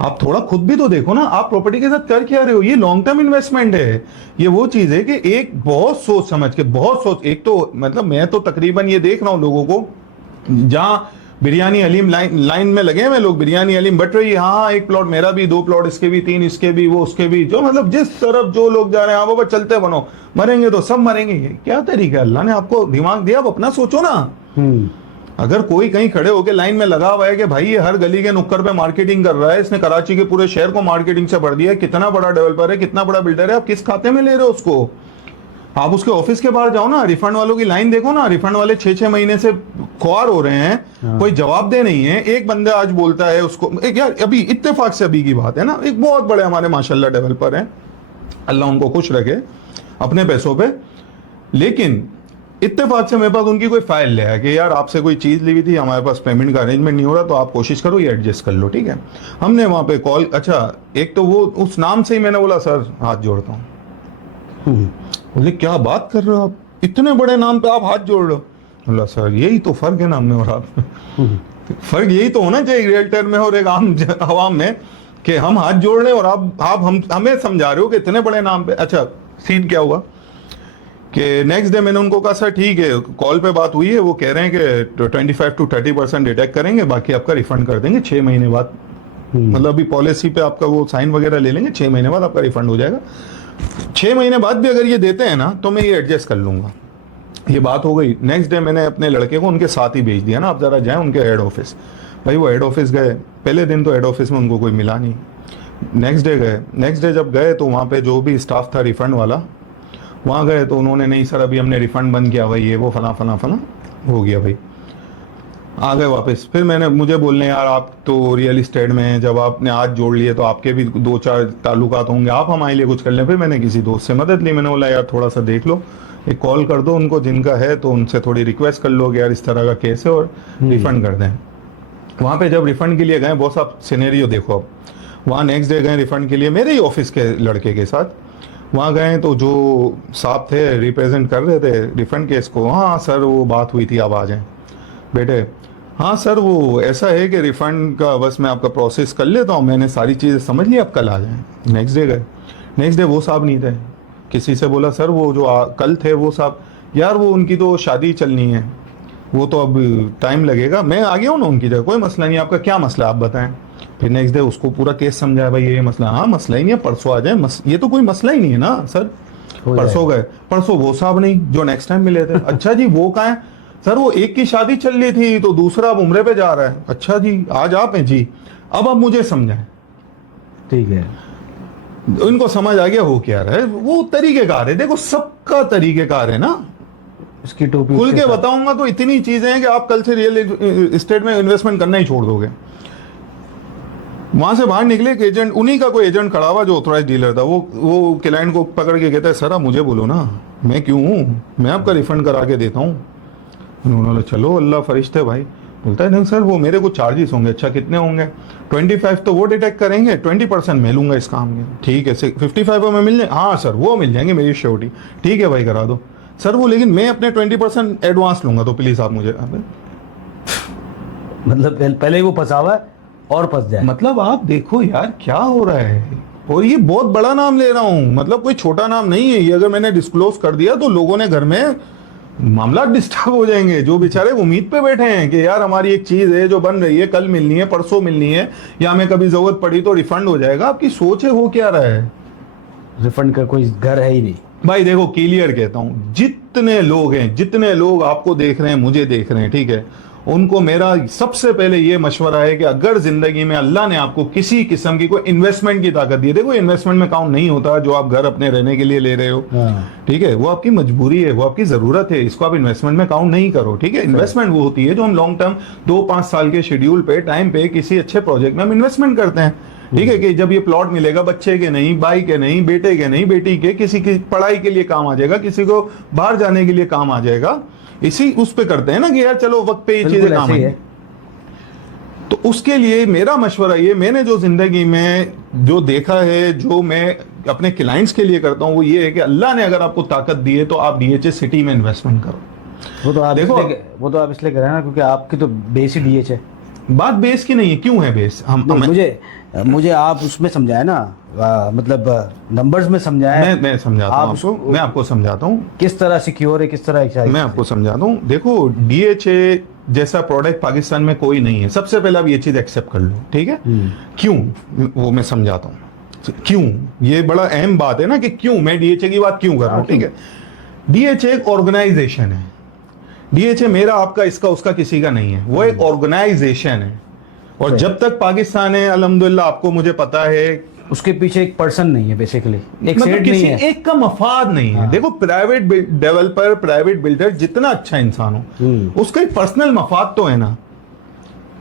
आप थोड़ा खुद भी तो देखो ना, आप प्रॉपर्टी के साथ कर क्या रहे हो। ये लॉन्ग टर्म इन्वेस्टमेंट है। ये वो चीज है कि एक बहुत सोच समझ के, बहुत सोच, एक तो मतलब मैं तो तकरीबन ये देख रहा हूँ लोगों को, जहां बिरयानी हलीम लाइन में लगे हुए लोग, बिरयानी हलीम बट रही, हाँ एक प्लॉट मेरा भी, 2 प्लॉट इसके भी, 3 इसके भी, वो उसके भी, जो मतलब जिस तरफ जो लोग जा रहे हैं, हाँ बाबा चलते बनो, मरेंगे तो सब मरेंगे। ये क्या तरीका है, अल्लाह ने आपको दिमाग दिया, आप अपना सोचो ना। अगर कोई कहीं खड़े होकर लाइन में लगा हुआ है कि भाई ये हर गली के नुक्कड़ पे मार्केटिंग कर रहा है, इसने कराची के पूरे शहर को मार्केटिंग से भर दिया है, कितना बड़ा डेवलपर है, कितना बड़ा बिल्डर है, आप किस खाते में ले रहे हो उसको। आप उसके ऑफिस के बाहर जाओ ना, रिफंड वालों की लाइन देखो ना, रिफंड वाले 6-6 महीने से खुआर हो रहे हैं, कोई जवाब दे नहीं है। एक बंदा आज बोलता है उसको, एक यार अभी इत्तेफाक से अभी की बात है ना, एक बहुत बड़े हमारे माशाल्लाह डेवलपर हैं, अल्लाह उनको खुश रखे अपने पैसों पे, लेकिन इत्तेफाक से मेरे पास उनकी कोई फाइल ले आया कि यार आपसे कोई चीज ली हुई थी, हमारे पास पेमेंट का अरेंजमेंट नहीं हो रहा, तो आप कोशिश करो ये एडजस्ट कर लो, ठीक है। हमने वहां पे कॉल, अच्छा एक तो वो उस नाम से ही मैंने बोला सर हाथ जोड़ता हूँ। बोले क्या बात कर रहे हो आप, इतने बड़े नाम पे आप हाथ जोड़ रहे हो। बोला सर यही तो फर्क है नाम में और आप फर्क यही तो होना चाहिए रियल्टर में और एक आम आवाम में, कि हम हाथ जोड़ रहे हैं और आप हमें समझा रहे हो कि इतने बड़े नाम पे। अच्छा सीन क्या हुआ कि नेक्स्ट डे मैंने उनको कहा सर ठीक है, कॉल पे बात हुई है, वो कह रहे हैं कि 25 to 30% डिटेक्ट करेंगे, बाकी आपका रिफंड कर देंगे 6 महीने बाद। मतलब अभी पॉलिसी पे आपका वो साइन वगैरह ले लेंगे, 6 महीने बाद आपका रिफंड हो जाएगा। 6 महीने बाद भी अगर ये देते हैं ना तो मैं ये एडजस्ट कर लूंगा। ये बात हो गई। नेक्स्ट डे मैंने अपने लड़के को उनके साथ ही भेज दिया ना, आप जरा जाएं उनके हेड ऑफिस। भाई वो हेड ऑफिस गए, पहले दिन तो हेड ऑफिस में उनको कोई मिला नहीं। नेक्स्ट डे गए, नेक्स्ट डे जब गए तो वहाँ पे जो भी स्टाफ था रिफंड वाला, वहाँ गए तो उन्होंने नहीं सर अभी हमने रिफंड बंद किया भाई, ये वो फला फला फला हो गया भाई। आ गए वापस, फिर मुझे बोलने यार आप तो रियल इस्टेट में हैं, जब आपने हाथ जोड़ लिए तो आपके भी 2-4 ताल्लुकात होंगे, आप हमारे लिए कुछ कर लें। फिर मैंने किसी दोस्त से मदद ली, मैंने बोला यार थोड़ा सा देख लो, एक कॉल कर दो उनको जिनका है, तो उनसे थोड़ी रिक्वेस्ट कर लो कि यार इस तरह का केस है और रिफंड कर दें। वहाँ पे जब रिफंड के लिए गए, बहुत आप सिनेरियो देखो, अब वहाँ नेक्स्ट डे गए रिफंड के लिए मेरे ही ऑफिस के लड़के के साथ, वहाँ गए तो जो साहब थे रिप्रेजेंट कर रहे थे रिफंड केस को, हाँ सर वो बात हुई थी, आप आ जाएं बेटे। हाँ सर वो ऐसा है कि रिफंड का बस मैं आपका प्रोसेस कर लेता हूँ, मैंने सारी चीज़ें समझ ली, आप कल आ जाएं। नेक्स्ट डे गए, नेक्स्ट डे वो साहब नहीं थे, किसी से बोला सर वो जो कल थे वो साहब, यार वो उनकी तो शादी चलनी है, वो तो अब टाइम लगेगा, मैं आ गया हूँ ना उनकी जगह, कोई मसला नहीं, आपका क्या मसला है आप बताएं। फिर नेक्स्ट डे उसको पूरा केस समझाया, भाई ये मसला, हाँ मसला ही नहीं है, परसों आ जाए, ये तो कोई मसला ही नहीं है ना सर। परसों गए, परसों वो साहब नहीं जो नेक्स्ट टाइम मिले थे। अच्छा जी वो कहाँ है सर, वो एक की शादी चल रही थी तो दूसरा अब उम्रे पे जा रहा है। अच्छा जी आज आप हैं जी, अब आप मुझे समझाएं। ठीक है, इनको समझ आ गया हो क्या रहा है, वो तरीकेकार है, देखो सबका तरीकेकार है ना, उसकी टोपी खुल के बताऊंगा तो इतनी चीजें हैं कि आप कल से रियल एस्टेट में इन्वेस्टमेंट करना ही छोड़ दोगे। वहां से बाहर निकले एक एजेंट, उन्हीं का कोई एजेंट खड़ा हुआ जो ऑथराइज डीलर था, वो क्लाइंट को पकड़ के कहता है सर आप मुझे बोलो ना, मैं क्यों हूँ, मैं आपका रिफंड करा के देता हूँ। उन्होंने बोला चलो अल्लाह फरिश्ते भाई। बोलता है नहीं सर वो मेरे कुछ चार्जेस होंगे। अच्छा कितने होंगे? 25 तो वो डिटेक्ट करेंगे, 20% मैं लूंगा इस काम के। ठीक है 55 में मिल जाए, हाँ सर वो मिल जाएंगे मेरी श्योरिटी। ठीक है भाई करा दो सर वो, लेकिन मैं अपने 20% एडवांस लूंगा तो प्लीज आप मुझे। मतलब पहले ही वो फंसा हुआ है और फंस जाए। मतलब आप देखो यार क्या हो रहा है, और ये बहुत बड़ा नाम ले रहा हूं, मतलब कोई छोटा नाम नहीं है ये। अगर मैंने डिस्क्लोज कर दिया तो लोगों ने घर में मामला डिस्टर्ब हो जाएंगे, जो बेचारे उम्मीद पे बैठे हैं कि यार हमारी एक चीज है जो बन रही है, कल मिलनी है, परसों मिलनी है, या हमें कभी जरूरत पड़ी तो रिफंड हो जाएगा। आपकी सोच है हो क्या रहा है, रिफंड का कोई घर है ही नहीं भाई। देखो क्लियर कहता हूं, जितने लोग हैं, जितने लोग आपको देख रहे हैं, मुझे देख रहे हैं, ठीक है, उनको मेरा सबसे पहले ये मशवरा है कि अगर जिंदगी में अल्लाह ने आपको किसी किस्म की कोई इन्वेस्टमेंट की ताकत दी है, देखो इन्वेस्टमेंट में काउंट नहीं होता जो आप घर अपने रहने के लिए ले रहे हो, ठीक है, वो आपकी मजबूरी है, वो आपकी जरूरत है, इसको आप इन्वेस्टमेंट में काउंट नहीं करो, ठीक है। इन्वेस्टमेंट वो होती है जो हम लॉन्ग टर्म 2-5 साल के शेड्यूल पे टाइम पे किसी अच्छे प्रोजेक्ट में हम इन्वेस्टमेंट करते हैं, ठीक है, कि जब ये प्लॉट मिलेगा बच्चे के नहीं, भाई के नहीं, बेटे के नहीं, बेटी के, किसी की पढ़ाई के लिए काम आ जाएगा, किसी को बाहर जाने के लिए काम आ जाएगा, इसी उस पे करते हैं ना कि यार चलो वक्त पे ये चीजें काम आएंगी। तो उसके लिए मेरा मशवरा ये, मैंने जो जिंदगी में जो देखा है, जो मैं अपने क्लाइंट्स के लिए करता हूँ, वो ये है कि अल्लाह ने अगर आपको ताकत दी है तो आप डीएचए सिटी में इन्वेस्टमेंट करो। वो तो आप देखो, इसलिए कर रहे हैं ना क्योंकि आपकी तो बेस ही डीएच है। बात बेस की नहीं है, क्यों है बेस? मुझे आप उसमें समझाए ना, मतलब नंबर्स में समझाए। मैं समझाता हूँ आपको, मैं आपको समझाता हूँ किस तरह सिक्योर है, किस तरह मैं आपको समझाता हूँ। देखो डीएचए जैसा प्रोडक्ट पाकिस्तान में कोई नहीं है, सबसे पहले आप ये चीज एक्सेप्ट कर लो, ठीक है। क्यों, वो मैं समझाता हूँ क्यों, ये बड़ा अहम बात है ना कि क्यों मैं डीएचए की बात क्यों कर रहा हूँ, ठीक है। डीएचए एक ऑर्गेनाइजेशन है, डीएचए मेरा आपका इसका उसका किसी का नहीं है, वो एक ऑर्गेनाइजेशन है। और जब तक पाकिस्तान है अल्हम्दुलिल्लाह, आपको मुझे पता है, उसके पीछे एक पर्सन नहीं है, बेसिकली एक मतलब सेट किसी नहीं है, एक का मफाद नहीं है। देखो प्राइवेट डेवलपर, प्राइवेट बिल्डर जितना अच्छा इंसान हो, उसका एक पर्सनल मफाद तो है ना।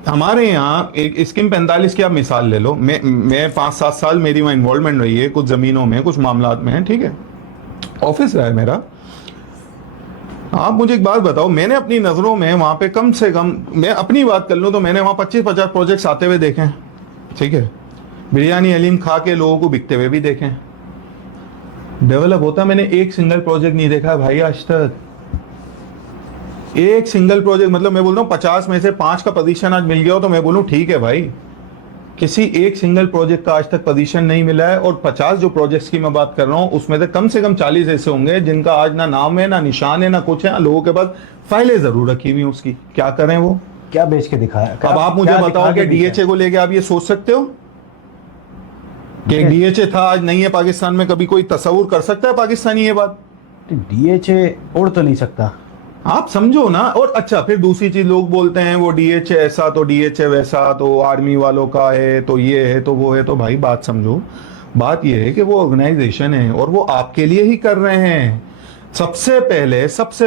हमारे यहाँ एक स्कीम 45 की आप मिसाल ले लो, मैं 5-7 साल मेरी वहाँ इन्वॉल्वमेंट रही है, कुछ जमीनों में, कुछ मामलात में है, ठीक है, ऑफिस है मेरा। आप मुझे एक बात बताओ, मैंने अपनी नजरों में वहां पे कम से कम, मैं अपनी बात कर लूं तो मैंने वहां 25-50 प्रोजेक्ट्स आते हुए देखे हैं, ठीक है। बिरयानी हलीम खा के लोगों को बिकते हुए भी देखे हैं, डेवलप होता मैंने एक सिंगल प्रोजेक्ट नहीं देखा भाई आज तक। एक सिंगल प्रोजेक्ट, मतलब मैं बोल रहा हूँ 50 में से 5 का पोजीशन आज मिल गया हो तो मैं बोलूँ ठीक है भाई। किसी एक सिंगल प्रोजेक्ट का आज तक पोजीशन नहीं मिला है। और 50 जो प्रोजेक्ट्स की मैं बात कर रहा हूँ उसमें से कम 40 ऐसे होंगे जिनका आज ना नाम है, ना निशान है, ना कुछ है, लोगों के पास फाइलें जरूर रखी हुई उसकी, क्या करें वो, क्या बेच के दिखाया। अब आप मुझे बताओ कि डीएचए को लेके आप ये सोच सकते हो कि डीएचए था आज नहीं है पाकिस्तान में? कभी कोई तस्वुर कर सकता है पाकिस्तानी ये बात? डीएचए उड़ तो नहीं सकता, आप समझो ना। और अच्छा, फिर दूसरी चीज लोग बोलते हैं वो डीएचए ऐसा तो डीएचए वैसा, तो आर्मी वालों का है, तो ये है, तो वो है। तो भाई बात समझो, बात ये है कि वो ऑर्गेनाइजेशन है और वो आपके लिए ही कर रहे हैं। सबसे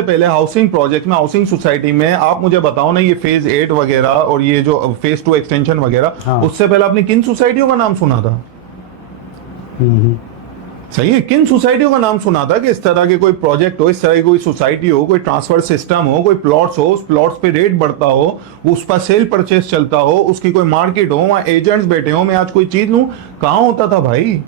पहले हाउसिंग प्रोजेक्ट में, हाउसिंग सोसाइटी में, आप मुझे बताओ ना, ये फेज 8 वगैरह और ये जो फेज 2 एक्सटेंशन वगैरह, हाँ। उससे पहले आपने किन सोसाइटियों का नाम सुना था? सही है, किन सोसाइटियों का नाम सुना था कि इस तरह के कोई प्रोजेक्ट हो, इस तरह की कोई सोसाइटी हो, कोई ट्रांसफर सिस्टम हो, कोई प्लॉट्स हो, उस प्लॉट्स पे रेट बढ़ता हो, उस पर सेल परचेस चलता हो, उसकी कोई मार्केट हो, वहां एजेंट्स बैठे हो, मैं आज कोई चीज लूं, कहां होता था भाई?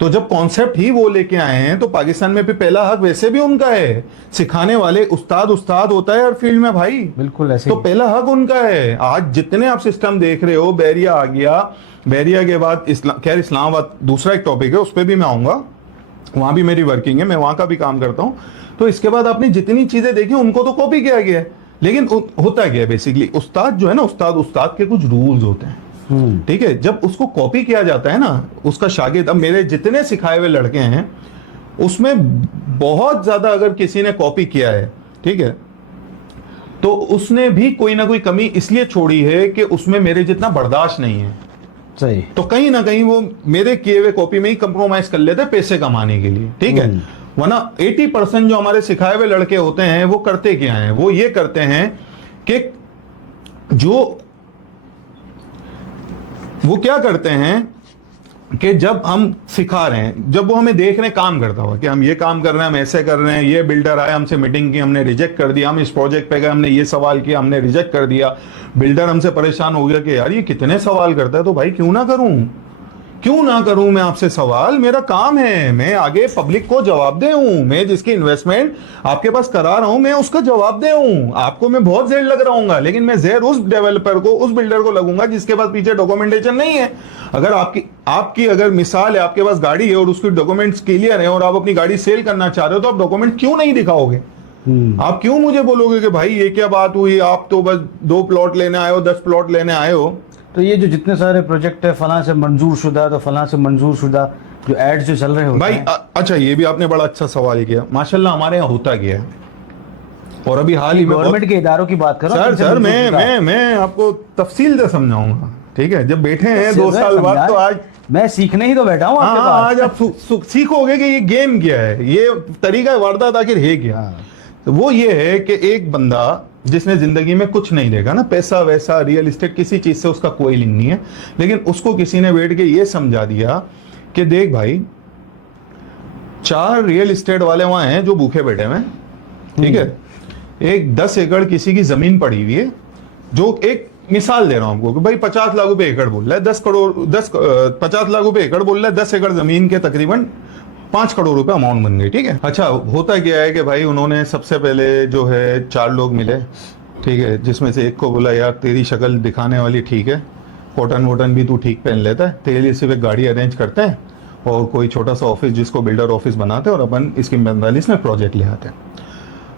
तो जब कॉन्सेप्ट ही वो लेके आए हैं तो पाकिस्तान में भी पहला हक वैसे भी उनका है। सिखाने वाले उस्ताद होता है हर फील्ड में भाई, बिल्कुल ऐसे तो पहला हक उनका है। आज जितने आप सिस्टम देख रहे हो, बैरिया आ गया, बैरिया के बाद खैर इस्लामाबाद दूसरा एक टॉपिक है, उस पर भी मैं आऊंगा, वहां भी मेरी वर्किंग है, मैं वहां का भी काम करता हूं। तो इसके बाद आपने जितनी चीजें देखी उनको तो कॉपी किया गया है, लेकिन होता क्या है बेसिकली, उस्ताद जो है ना, उस्ताद के कुछ रूल्स होते हैं, ठीक है। जब उसको कॉपी किया जाता है ना, उसका शागिर्द, अब मेरे जितने सिखाए हुए लड़के हैं उसमें बहुत ज्यादा अगर किसी ने कॉपी किया है, ठीक है, तो उसने भी कोई ना कोई कमी इसलिए छोड़ी है कि उसमें मेरे जितना बर्दाश्त नहीं है। सही, तो कहीं ना कहीं वो मेरे किए हुए कॉपी में ही कंप्रोमाइज कर लेते पैसे कमाने के लिए, ठीक है। वरना 80% जो हमारे सिखाए हुए लड़के होते हैं वो करते क्या हैं, वो ये करते हैं कि वो क्या करते हैं कि जब हम सिखा रहे हैं, जब वो हमें देख रहे हैं काम करता हुआ कि हम ये काम कर रहे हैं, हम ऐसे कर रहे हैं, ये बिल्डर आया, हमसे मीटिंग की, हमने रिजेक्ट कर दिया, हम इस प्रोजेक्ट पे गए, हमने ये सवाल किया, हमने रिजेक्ट कर दिया, बिल्डर हमसे परेशान हो गया कि यार ये कितने सवाल करता है, तो भाई क्यों ना करूं मैं आपसे सवाल, मेरा काम है, मैं आगे पब्लिक को जवाब दे हूं, मैं जिसकी इन्वेस्टमेंट आपके पास करा रहा हूं मैं उसका जवाब दे हूं। आपको मैं बहुत जहर लग रहा हूँ, लेकिन मैं जहर उस डेवलपर को, उस बिल्डर को लगूंगा जिसके पास पीछे डॉक्यूमेंटेशन नहीं है। अगर आपकी अगर मिसाल है, आपके पास गाड़ी है और उसकी डॉक्यूमेंट्स क्लियर है और आप अपनी गाड़ी सेल करना चाह रहे हो, तो आप डॉक्यूमेंट क्यों नहीं दिखाओगे? आप क्यों मुझे बोलोगे कि भाई ये क्या बात हुई, आप तो बस 2 प्लॉट लेने आए हो, 10 प्लॉट लेने आए हो? तो ये जो जितने सारे प्रोजेक्ट है, फलां से मंजूर शुदा, तो फलां से मंजूर शुदा, जो एड्स जो चल रहे होते भाई हैं। अच्छा, ये भी आपने बड़ा अच्छा सवाल किया। माशाल्लाह हमारे यहाँ होता गया है, और अभी हाल ही में गवर्नमेंट के इदारों की बात करो सर मैं आपको तफसील से समझाऊंगा, ठीक है? जब बैठे हैं 2 साल बाद, तो आज मैं सीखने ही तो बैठा हूँ आपके हाँ, पास। आज आप सीखोगे कि ये गेम क्या है, ये तरीका वारदात आखिर है क्या। तो वो ये है कि एक बंदा जिसने जिंदगी में कुछ नहीं देखा ना, पैसा वैसा रियल एस्टेट किसी चीज से उसका कोई लिंक नहीं है, लेकिन उसको किसी ने बैठ के ये समझा दिया कि देख भाई, 4 रियल एस्टेट वाले वहां हैं जो भूखे बैठे हुए हैं, ठीक है? एक 10 एकड़ किसी की जमीन पड़ी हुई है, जो एक मिसाल दे रहा हूं आपको कि भाई 50 लाख रुपए एकड़ बोल रहा है, 50 लाख रुपए एकड़ बोल रहा है, 10 एकड़ जमीन के तकरीबन 5 करोड़ रुपए अमाउंट बन गई, ठीक है? अच्छा, होता क्या है कि भाई उन्होंने सबसे पहले जो है 4 लोग मिले, ठीक है, जिसमें से एक को बोला यार तेरी शक्ल दिखाने वाली ठीक है, कॉटन वोटन भी तू ठीक पहन लेता है, तेरे लिए सिर्फ एक गाड़ी अरेंज करते हैं और कोई छोटा सा ऑफिस जिसको बिल्डर ऑफिस बनाते हैं और अपन स्कीम 45 में प्रोजेक्ट ले आते हैं।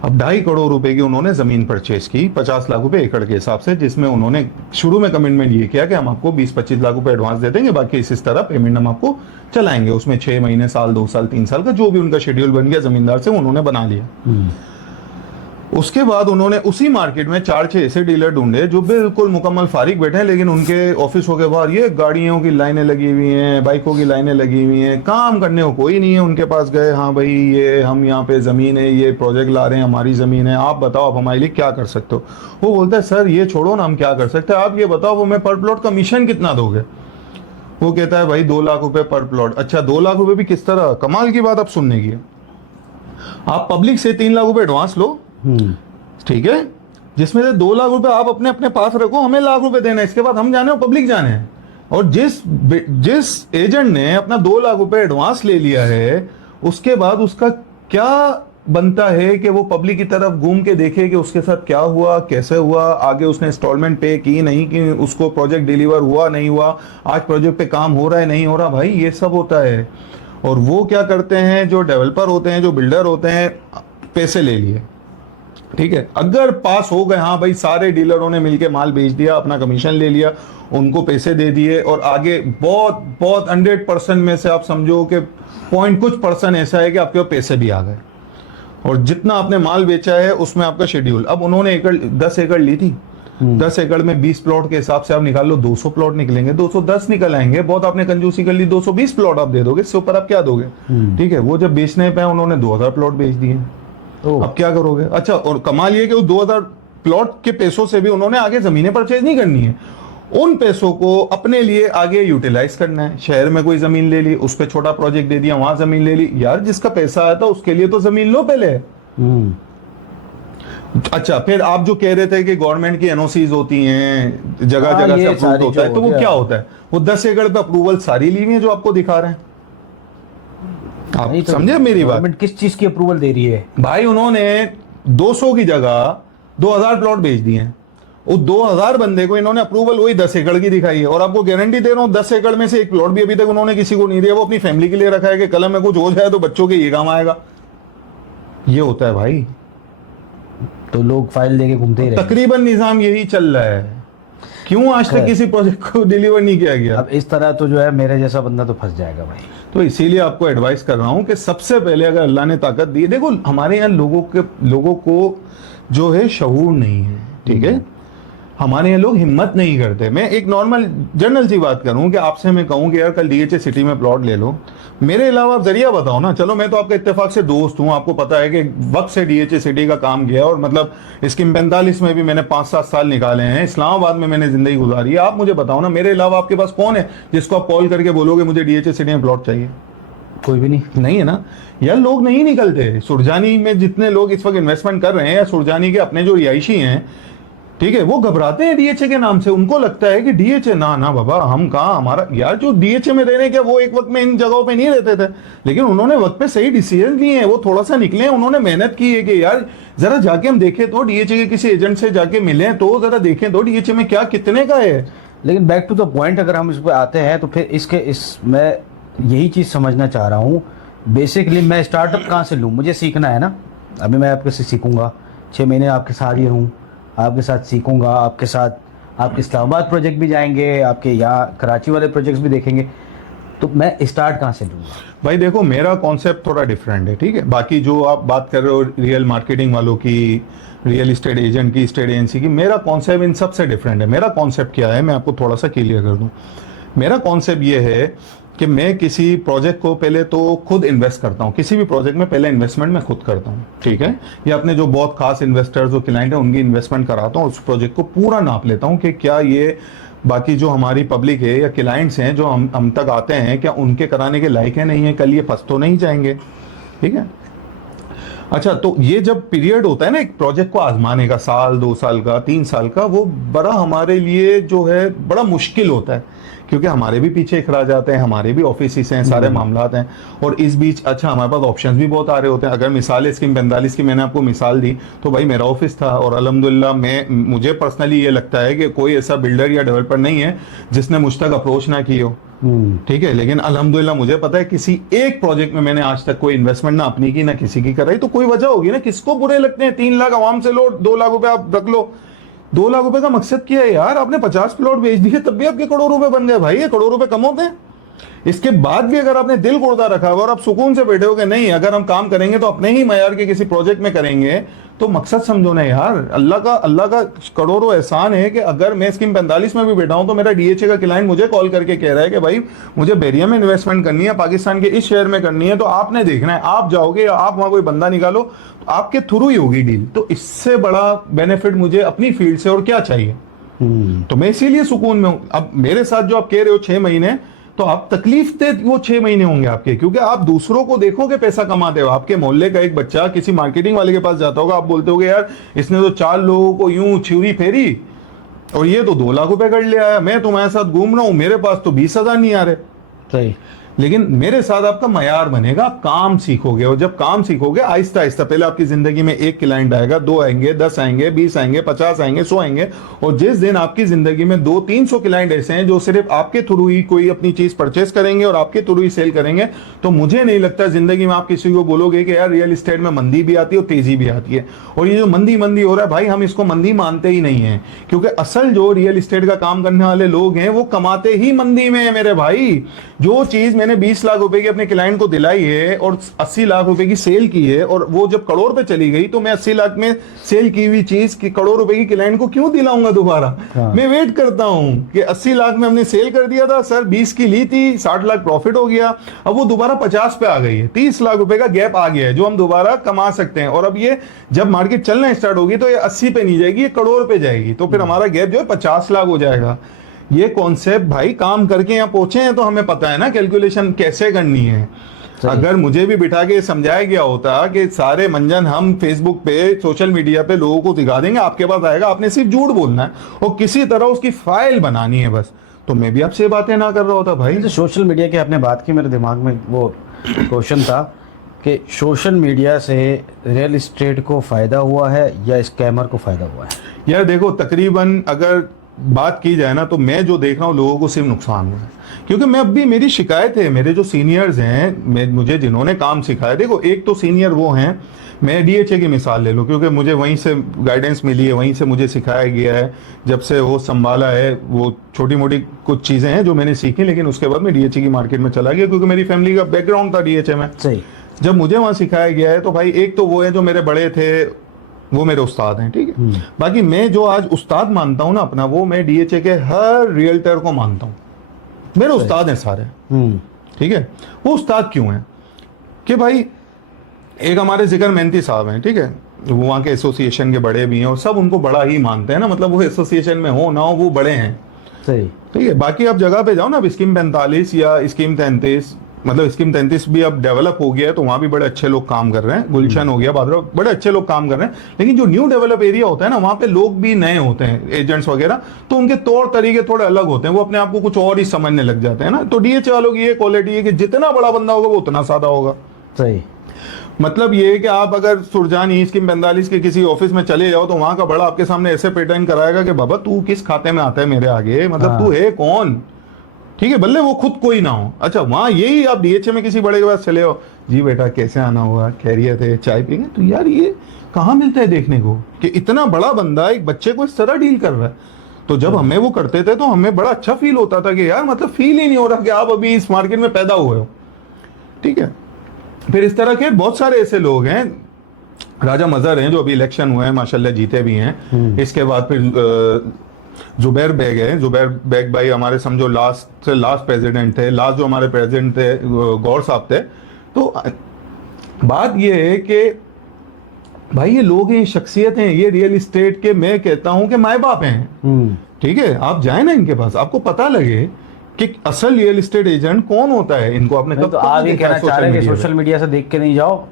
अब 2.5 करोड़ रुपए की उन्होंने जमीन परचेज की 50 लाख रुपए एकड़ के हिसाब से, जिसमें उन्होंने शुरू में कमिटमेंट ये किया कि हम आपको 20-25 लाख रुपए एडवांस दे देंगे, बाकी इस तरह पेमेंट हम आपको चलाएंगे। उसमें 6 महीने, साल, 2 साल, 3 साल का जो भी उनका शेड्यूल बन गया जमींदार से उन्होंने बना लिया। उसके बाद उन्होंने उसी मार्केट में 4-6 ऐसे डीलर ढूंढे जो बिल्कुल मुकम्मल फारिग बैठे हैं, लेकिन उनके ऑफिसों के बाहर ये गाड़ियों की लाइनें लगी हुई हैं, बाइकों की लाइनें लगी हुई हैं, काम करने को कोई नहीं है। उनके पास गए, हाँ भाई ये हम यहाँ पे ज़मीन है, ये प्रोजेक्ट ला रहे हैं, हमारी ज़मीन है, आप बताओ आप हमारे लिए क्या कर सकते हो। वो बोलता है सर ये छोड़ो ना, हम क्या कर सकते हैं, आप ये बताओ वो मैं पर प्लॉट कमीशन कितना दोगे। वो कहता है भाई 2 लाख रुपए पर प्लॉट। अच्छा 2 लाख रुपए भी किस तरह, कमाल की बात आप सुनने की है, आप पब्लिक से 3 लाख रुपए एडवांस लो, ठीक है, जिसमें से 2 लाख रुपए आप अपने अपने पास रखो, हमें लाख रुपए देना है, इसके बाद हम जाने और पब्लिक जाने हैं। और जिस एजेंट ने अपना 2 लाख रुपए एडवांस ले लिया है, उसके बाद उसका क्या बनता है कि वो पब्लिक की तरफ घूम के देखे कि उसके साथ क्या हुआ, कैसे हुआ, आगे उसने इंस्टॉलमेंट पे की नहीं की, उसको प्रोजेक्ट डिलीवर हुआ नहीं हुआ, आज प्रोजेक्ट पे काम हो रहा है नहीं हो रहा। भाई ये सब होता है। और वो क्या करते हैं, जो डेवलपर होते हैं, जो बिल्डर होते हैं, पैसे ले लिए, ठीक है, अगर पास हो गए, हाँ भाई सारे डीलरों ने मिलके माल बेच दिया, अपना कमीशन ले लिया, उनको पैसे दे दिए, और आगे बहुत बहुत 100% में से आप समझो कि पॉइंट कुछ % ऐसा है कि आपके पैसे भी आ गए, और जितना आपने माल बेचा है उसमें आपका शेड्यूल। अब उन्होंने 10 एकड़ ली थी, 10 एकड़ में 20 प्लॉट के हिसाब से आप निकाल लो, 200 प्लॉट निकलेंगे, 210 निकल आएंगे। बहुत आपने कंजूसी कर ली, 220 प्लॉट आप दे दोगे, इससे ऊपर आप क्या दोगे, ठीक है। वो जब बेचने पे उन्होंने 2000 प्लॉट बेच दिए, अब क्या करोगे। अच्छा, और कमाल ये कि उस 2000 प्लॉट के पैसों से भी उन्होंने आगे जमीनें परचेज नहीं करनी है, उन पैसों को अपने लिए आगे यूटिलाइज करना है। शहर में कोई जमीन ले ली, उस पर छोटा प्रोजेक्ट दे दिया, वहां जमीन ले ली, यार जिसका पैसा आया था उसके लिए तो जमीन लो पहले। अच्छा, फिर आप जो कह रहे थे कि गवर्नमेंट की एनओसीज होती हैं, जगह जगह से अप्रूव होता है, तो वो क्या होता है, वो 10 एकड़ पे अप्रूवल सारी ली हुई है जो आपको दिखा रहे हैं। आप तो समझे मेरी बात, गवर्नमेंट किस चीज की अप्रूवल दे रही है भाई। उन्होंने 200 की जगह 2000 प्लॉट बेच दिए हैं, वो 2000 बंदे को इन्होंने अप्रूवल वही 10 एकड़ की दिखाई है। और आपको गारंटी दे रहा हूं 10 एकड़ में से एक प्लॉट भी अभी तक उन्होंने किसी को नहीं दिया, वो अपनी फैमिली के लिए रखा है कि कल में कुछ हो जाए तो बच्चों के ये काम आएगा। ये होता है भाई, तो लोग फाइल लेके घूमते ही रहे। तकरीबन निजाम यही चल रहा है। क्यों आज तक किसी प्रोजेक्ट को डिलीवर नहीं किया गया। अब इस तरह तो जो है मेरे जैसा बंदा तो फंस जाएगा भाई। तो इसीलिए आपको एडवाइस कर रहा हूं कि सबसे पहले अगर अल्लाह ने ताकत दी, देखो हमारे यहाँ लोगों को जो है शऊर नहीं है, ठीक है, हमारे यहाँ लोग हिम्मत नहीं करते। मैं एक नॉर्मल जनरल सी बात करूं कि आपसे मैं कहूं कि यार कल डीएचए सिटी में प्लॉट ले लो, मेरे अलावा आप जरिया बताओ ना। चलो मैं तो आपका इत्तेफाक से दोस्त हूं, आपको पता है कि वक्त से डीएचए सिटी का काम किया, और मतलब स्कीम 45 में भी मैंने 5-7 साल निकाले हैं, इस्लामाबाद में मैंने जिंदगी गुजारी है। आप मुझे बताओ ना, मेरे अलावा आपके पास कौन है जिसको आप कॉल करके बोलोगे मुझे डीएचए सिटी में प्लॉट चाहिए। कोई भी नहीं है ना यार, लोग नहीं निकलते। सुरजानी में जितने लोग इस वक्त इन्वेस्टमेंट कर रहे हैं, या सुरजानी के अपने जो रिहायशी हैं, ठीक है, वो घबराते हैं डीएचए के नाम से। उनको लगता है कि डीएचए ना बाबा, हम कहाँ, हमारा यार जो डीएचए में रह रहे क्या, वो एक वक्त में इन जगहों पे नहीं रहते थे, लेकिन उन्होंने वक्त पे सही डिसीजन लिए हैं। वो थोड़ा सा निकले हैं, उन्होंने मेहनत की है कि यार जरा जाके हम देखें तो, डीएचए के किसी एजेंट से जाके मिले तो जरा देखें तो डीएचए में क्या कितने का है। लेकिन बैक टू द पॉइंट अगर हम इस पर आते हैं तो फिर मैं यही चीज़ समझना चाह रहा हूँ। बेसिकली मैं स्टार्टअप कहाँ से लूँ, मुझे सीखना है ना। अभी मैं आपके से सीखूंगा, 6 महीने आपके साथ ही रहूँ, आपके साथ सीखूंगा, आपके साथ आपके इस्लामाबाद प्रोजेक्ट भी जाएंगे, आपके यहाँ कराची वाले प्रोजेक्ट्स भी देखेंगे, तो मैं स्टार्ट कहाँ से लूँगा। भाई देखो, मेरा कॉन्सेप्ट थोड़ा डिफरेंट है, ठीक है। बाकी जो आप बात कर रहे हो रियल मार्केटिंग वालों की, रियल इस्टेट एजेंट की, स्टेट एजेंसी की। मेरा कॉन्सेप्ट इन सबसे डिफरेंट है। मेरा कॉन्सेप्ट क्या है, मैं आपको थोड़ा सा क्लियर कर दूं। मेरा कॉन्सेप्ट ये है कि मैं किसी प्रोजेक्ट को पहले तो खुद इन्वेस्ट करता हूँ। किसी भी प्रोजेक्ट में पहले इन्वेस्टमेंट मैं खुद करता हूँ, ठीक है। या अपने जो बहुत खास इन्वेस्टर्स जो क्लाइंट है उनकी इन्वेस्टमेंट कराता हूँ, उस प्रोजेक्ट को पूरा नाप लेता हूँ कि क्या ये बाकी जो हमारी पब्लिक है या क्लाइंट्स हैं जो हम तक आते हैं, क्या उनके कराने के लायक है नहीं है, कल ये फंस तो नहीं जाएंगे, ठीक है। अच्छा, तो ये जब पीरियड होता है ना एक प्रोजेक्ट को आजमाने का, साल 2 साल का 3 साल का, वो बड़ा हमारे लिए जो है बड़ा मुश्किल होता है, क्योंकि हमारे भी पीछे इखराज आते हैं, हमारे भी ऑफिस हैं, सारे मामलात हैं। और इस बीच अच्छा हमारे पास ऑप्शंस भी बहुत आ रहे होते हैं। अगर मिसाल स्कीम 45 की मैंने आपको मिसाल दी, तो भाई मेरा ऑफिस था और अल्हम्दुलिल्लाह मुझे पर्सनली ये लगता है कि कोई ऐसा बिल्डर या डेवलपर नहीं है जिसने मुझ तक अप्रोच ना की हो, ठीक है। लेकिन अल्हम्दुलिल्लाह मुझे पता है किसी एक प्रोजेक्ट में मैंने आज तक कोई इन्वेस्टमेंट ना अपनी की ना किसी की कराई, तो कोई वजह होगी ना। किसको बुरे लगते हैं 3 लाख आवाम से लो, 2 लाख रुपए आप रख लो। 2 लाख रुपए का मकसद क्या है यार, आपने 50 प्लॉट बेच दिए तब भी आपके करोड़ रुपए बन गए भाई। ये करोड़ रुपए कम होते हैं। इसके बाद भी अगर आपने दिल गुर्दा रखा हुआ और आप सुकून से बैठे हो कि नहीं, अगर हम काम करेंगे तो अपने ही मयार के किसी प्रोजेक्ट में करेंगे, तो मकसद समझो ना यार। अल्लाह का करोड़ों एहसान है कि अगर मैं स्कीम 45 में भी बैठा हूं तो मेरा डीएचए का क्लाइंट मुझे कॉल करके कह रहा है कि भाई मुझे बैरिया में इन्वेस्टमेंट करनी है, पाकिस्तान के इस शहर में करनी है, तो आपने देखना है, आप जाओगे या आप वहां कोई बंदा निकालो, तो आपके थ्रू ही होगी डील। तो इससे बड़ा बेनिफिट मुझे अपनी फील्ड से और क्या चाहिए। तो मैं इसीलिए सुकून में हूं। अब मेरे साथ जो आप कह रहे हो 6 महीने, तो आप तकलीफ दे वो 6 महीने होंगे आपके, क्योंकि आप दूसरों को देखोगे पैसा कमाते हो। आपके मोहल्ले का एक बच्चा किसी मार्केटिंग वाले के पास जाता होगा, आप बोलते होगे यार इसने तो 4 लोगों को यूं छुरी फेरी और ये तो 2 लाख रुपए कर ले आया, मैं तुम्हारे साथ घूम रहा हूं, मेरे पास तो 20,000 नहीं आ रहे। सही। लेकिन मेरे साथ आपका मयार बनेगा, आप काम सीखोगे, और जब काम सीखोगे आहिस्ता आहिस्ता, पहले आपकी जिंदगी में 1 क्लाइंट आएगा, 2 आएंगे, 10 आएंगे, 20 आएंगे, 50 आएंगे, 100 आएंगे, और जिस दिन आपकी जिंदगी में 200-300 क्लाइंट ऐसे हैं जो सिर्फ आपके थ्रू ही कोई अपनी चीज परचेस करेंगे और आपके थ्रू ही सेल करेंगे, तो मुझे नहीं लगता जिंदगी में आप किसी को बोलोगे कि यार रियल एस्टेट में मंदी भी आती है और तेजी भी आती है। और ये जो मंदी हो रहा है भाई, हम इसको मंदी मानते ही नहीं है, क्योंकि असल जो रियल एस्टेट का काम करने वाले लोग हैं वो कमाते ही मंदी में है मेरे भाई। जो चीज मैंने 20 लाख रुपए अपने क्लाइंट को दिलाई है और 80 लाख रुपए की सेल की है, और वो जब करोड़ पे चली गई, तो मैं 80 लाख में सेल की हुई चीज की करोड़ रुपए की क्लाइंट को क्यों दिलाऊंगा दोबारा। मैं वेट करता हूं कि 80 लाख में हमने सेल कर दिया था सर, 20 की ली थी, 60 लाख प्रॉफिट हो गया, अब वो दोबारा 50 पे आ गई है, 30 लाख रुपए का गैप आ गया है जो हम दोबारा कमा सकते हैं। और अब ये जब मार्केट चलना स्टार्ट होगी तो ये 80 पे नहीं जाएगी, ये करोड़ पे जाएगी, तो फिर हमारा गैप जो है 50 लाख हो जाएगा। ये कॉन्सेप्ट भाई काम करके यहाँ पहुंचे हैं तो हमें पता है ना कैलकुलेशन कैसे करनी है। अगर मुझे भी बिठा के समझाया गया होता कि सारे मंजन हम फेसबुक पे, सोशल मीडिया पे लोगों को दिखा देंगे, आपके पास आएगा, आपने सिर्फ झूठ बोलना है और किसी तरह उसकी फाइल बनानी है बस, तो मैं भी आपसे बातें ना कर रहा होता भाई। तो सोशल मीडिया की आपने बात की, मेरे दिमाग में वो क्वेश्चन था कि सोशल मीडिया से रियल एस्टेट को फ़ायदा हुआ है या स्कैमर को फ़ायदा हुआ है। यार देखो, तकरीबन अगर बात की जाए ना तो मैं जो देख रहा हूँ लोगों को सिर्फ नुकसान हुआ है, क्योंकि मैं अब भी, मेरी शिकायत है, मेरे जो सीनियर्स हैं, मुझे जिन्होंने काम सिखाया, देखो एक तो सीनियर वो हैं, मैं डीएचए की मिसाल ले लूँ क्योंकि मुझे वहीं से गाइडेंस मिली है, वहीं से मुझे सिखाया गया है, जब से वो संभाला है, वो छोटी मोटी कुछ चीज़ें हैं जो मैंने सीखी, लेकिन उसके बाद मैं डीएचए की मार्केट में चला गया क्योंकि मेरी फैमिली का बैकग्राउंड था डीएचए में। सही। जब मुझे वहाँ सिखाया गया है तो भाई एक तो वो है जो मेरे बड़े थे, वो मेरे उस्ताद हैं, ठीक है। बाकी मैं जो आज उस्ताद मानता हूं ना अपना, वो मैं डीएचए के हर रियल्टर को मानता हूं, मेरे उस्ताद हैं सारे, ठीक है। वो उस्ताद क्यों हैं कि भाई एक हमारे जिक्र मेहनती साहब हैं, ठीक है, वो वहाँ के एसोसिएशन के बड़े भी हैं और सब उनको बड़ा ही मानते हैं ना, मतलब वो एसोसिएशन में हो ना हो वो बड़े हैं, सही, ठीक है। बाकी आप जगह पे जाओ ना, अब स्कीम 45 या स्कीम 33, मतलब स्कीम 33 भी अब डेवलप हो गया है तो वहाँ भी बड़े अच्छे लोग काम कर रहे हैं, गुलशन हो गया, बादरा, बड़े अच्छे लोग काम कर रहे हैं। लेकिन जो न्यू डेवलप एरिया होता है ना, वहाँ पे लोग भी नए होते हैं, एजेंट्स वगैरह, तो उनके तौर तरीके थोड़े अलग होते हैं, वो अपने आप को कुछ और ही समझने लग जाते हैं ना। तो डीएचए वालों की ये क्वालिटी है कि जितना बड़ा बंदा होगा वो उतना सादा होगा। सही। मतलब ये है कि आप अगर सुरजानी स्कीम 45 के किसी ऑफिस में चले जाओ तो वहां का बड़ा आपके सामने ऐसे पैटर्न कराएगा कि बाबा तू किस खाते में आता है मेरे आगे, मतलब तू है कौन, ठीक है, भले वो खुद कोई ना हो। अच्छा, वहां यही आप डीएचए में किसी बड़े के पास चले हो, जी बेटा कैसे आना हुआ, खैरियत है, चाय पिएंगे, तो यार ये कहाँ मिलता है देखने को कि इतना बड़ा बंदा एक बच्चे को इस तरह डील कर रहा है। तो जब हमें वो करते थे तो हमें बड़ा अच्छा फील होता था कि यार मतलब फील ही नहीं हो रहा कि आप अभी इस मार्केट में पैदा हुए हो, ठीक है। फिर इस तरह के बहुत सारे ऐसे लोग हैं राजा मजहर हैं जो अभी इलेक्शन हुए हैं, माशाल्लाह जीते भी हैं। इसके बाद फिर जुबैर बेग है। जुबैर बेग भाई हमारे समझो लास्ट प्रेसिडेंट थे, लास्ट जो हमारे प्रेसिडेंट थे गौर साहब थे। तो बात ये है कि भाई ये लोग हैं, शख्सियत हैं, ये रियल एस्टेट के मैं कहता हूं कि माए बाप हैं। ठीक है, आप जाए ना इनके पास, आपको पता लगे कि असल रियल एस्टेट एजेंट कौन होता है। इनको आपने कब तो आप ये कहना चाह रहे हैं कि सोशल मीडिया से देख के नहीं जाओ,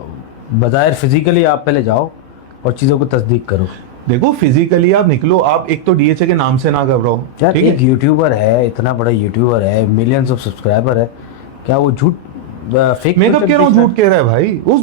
बजाय फिजिकली आप पहले जाओ और चीजों को तस्दीक करो। देखो फिजिकली आप निकलो, आप एक तो डीएचए के नाम से ना घबराओ। यार एक यूट्यूबर है, इतना बड़ा यूट्यूबर है, मिलियंस ऑफ सब्सक्राइबर है, क्या वो झूठ फेक? मैं कब कह रहा हूँ झूठ कह रहा है भाई? वो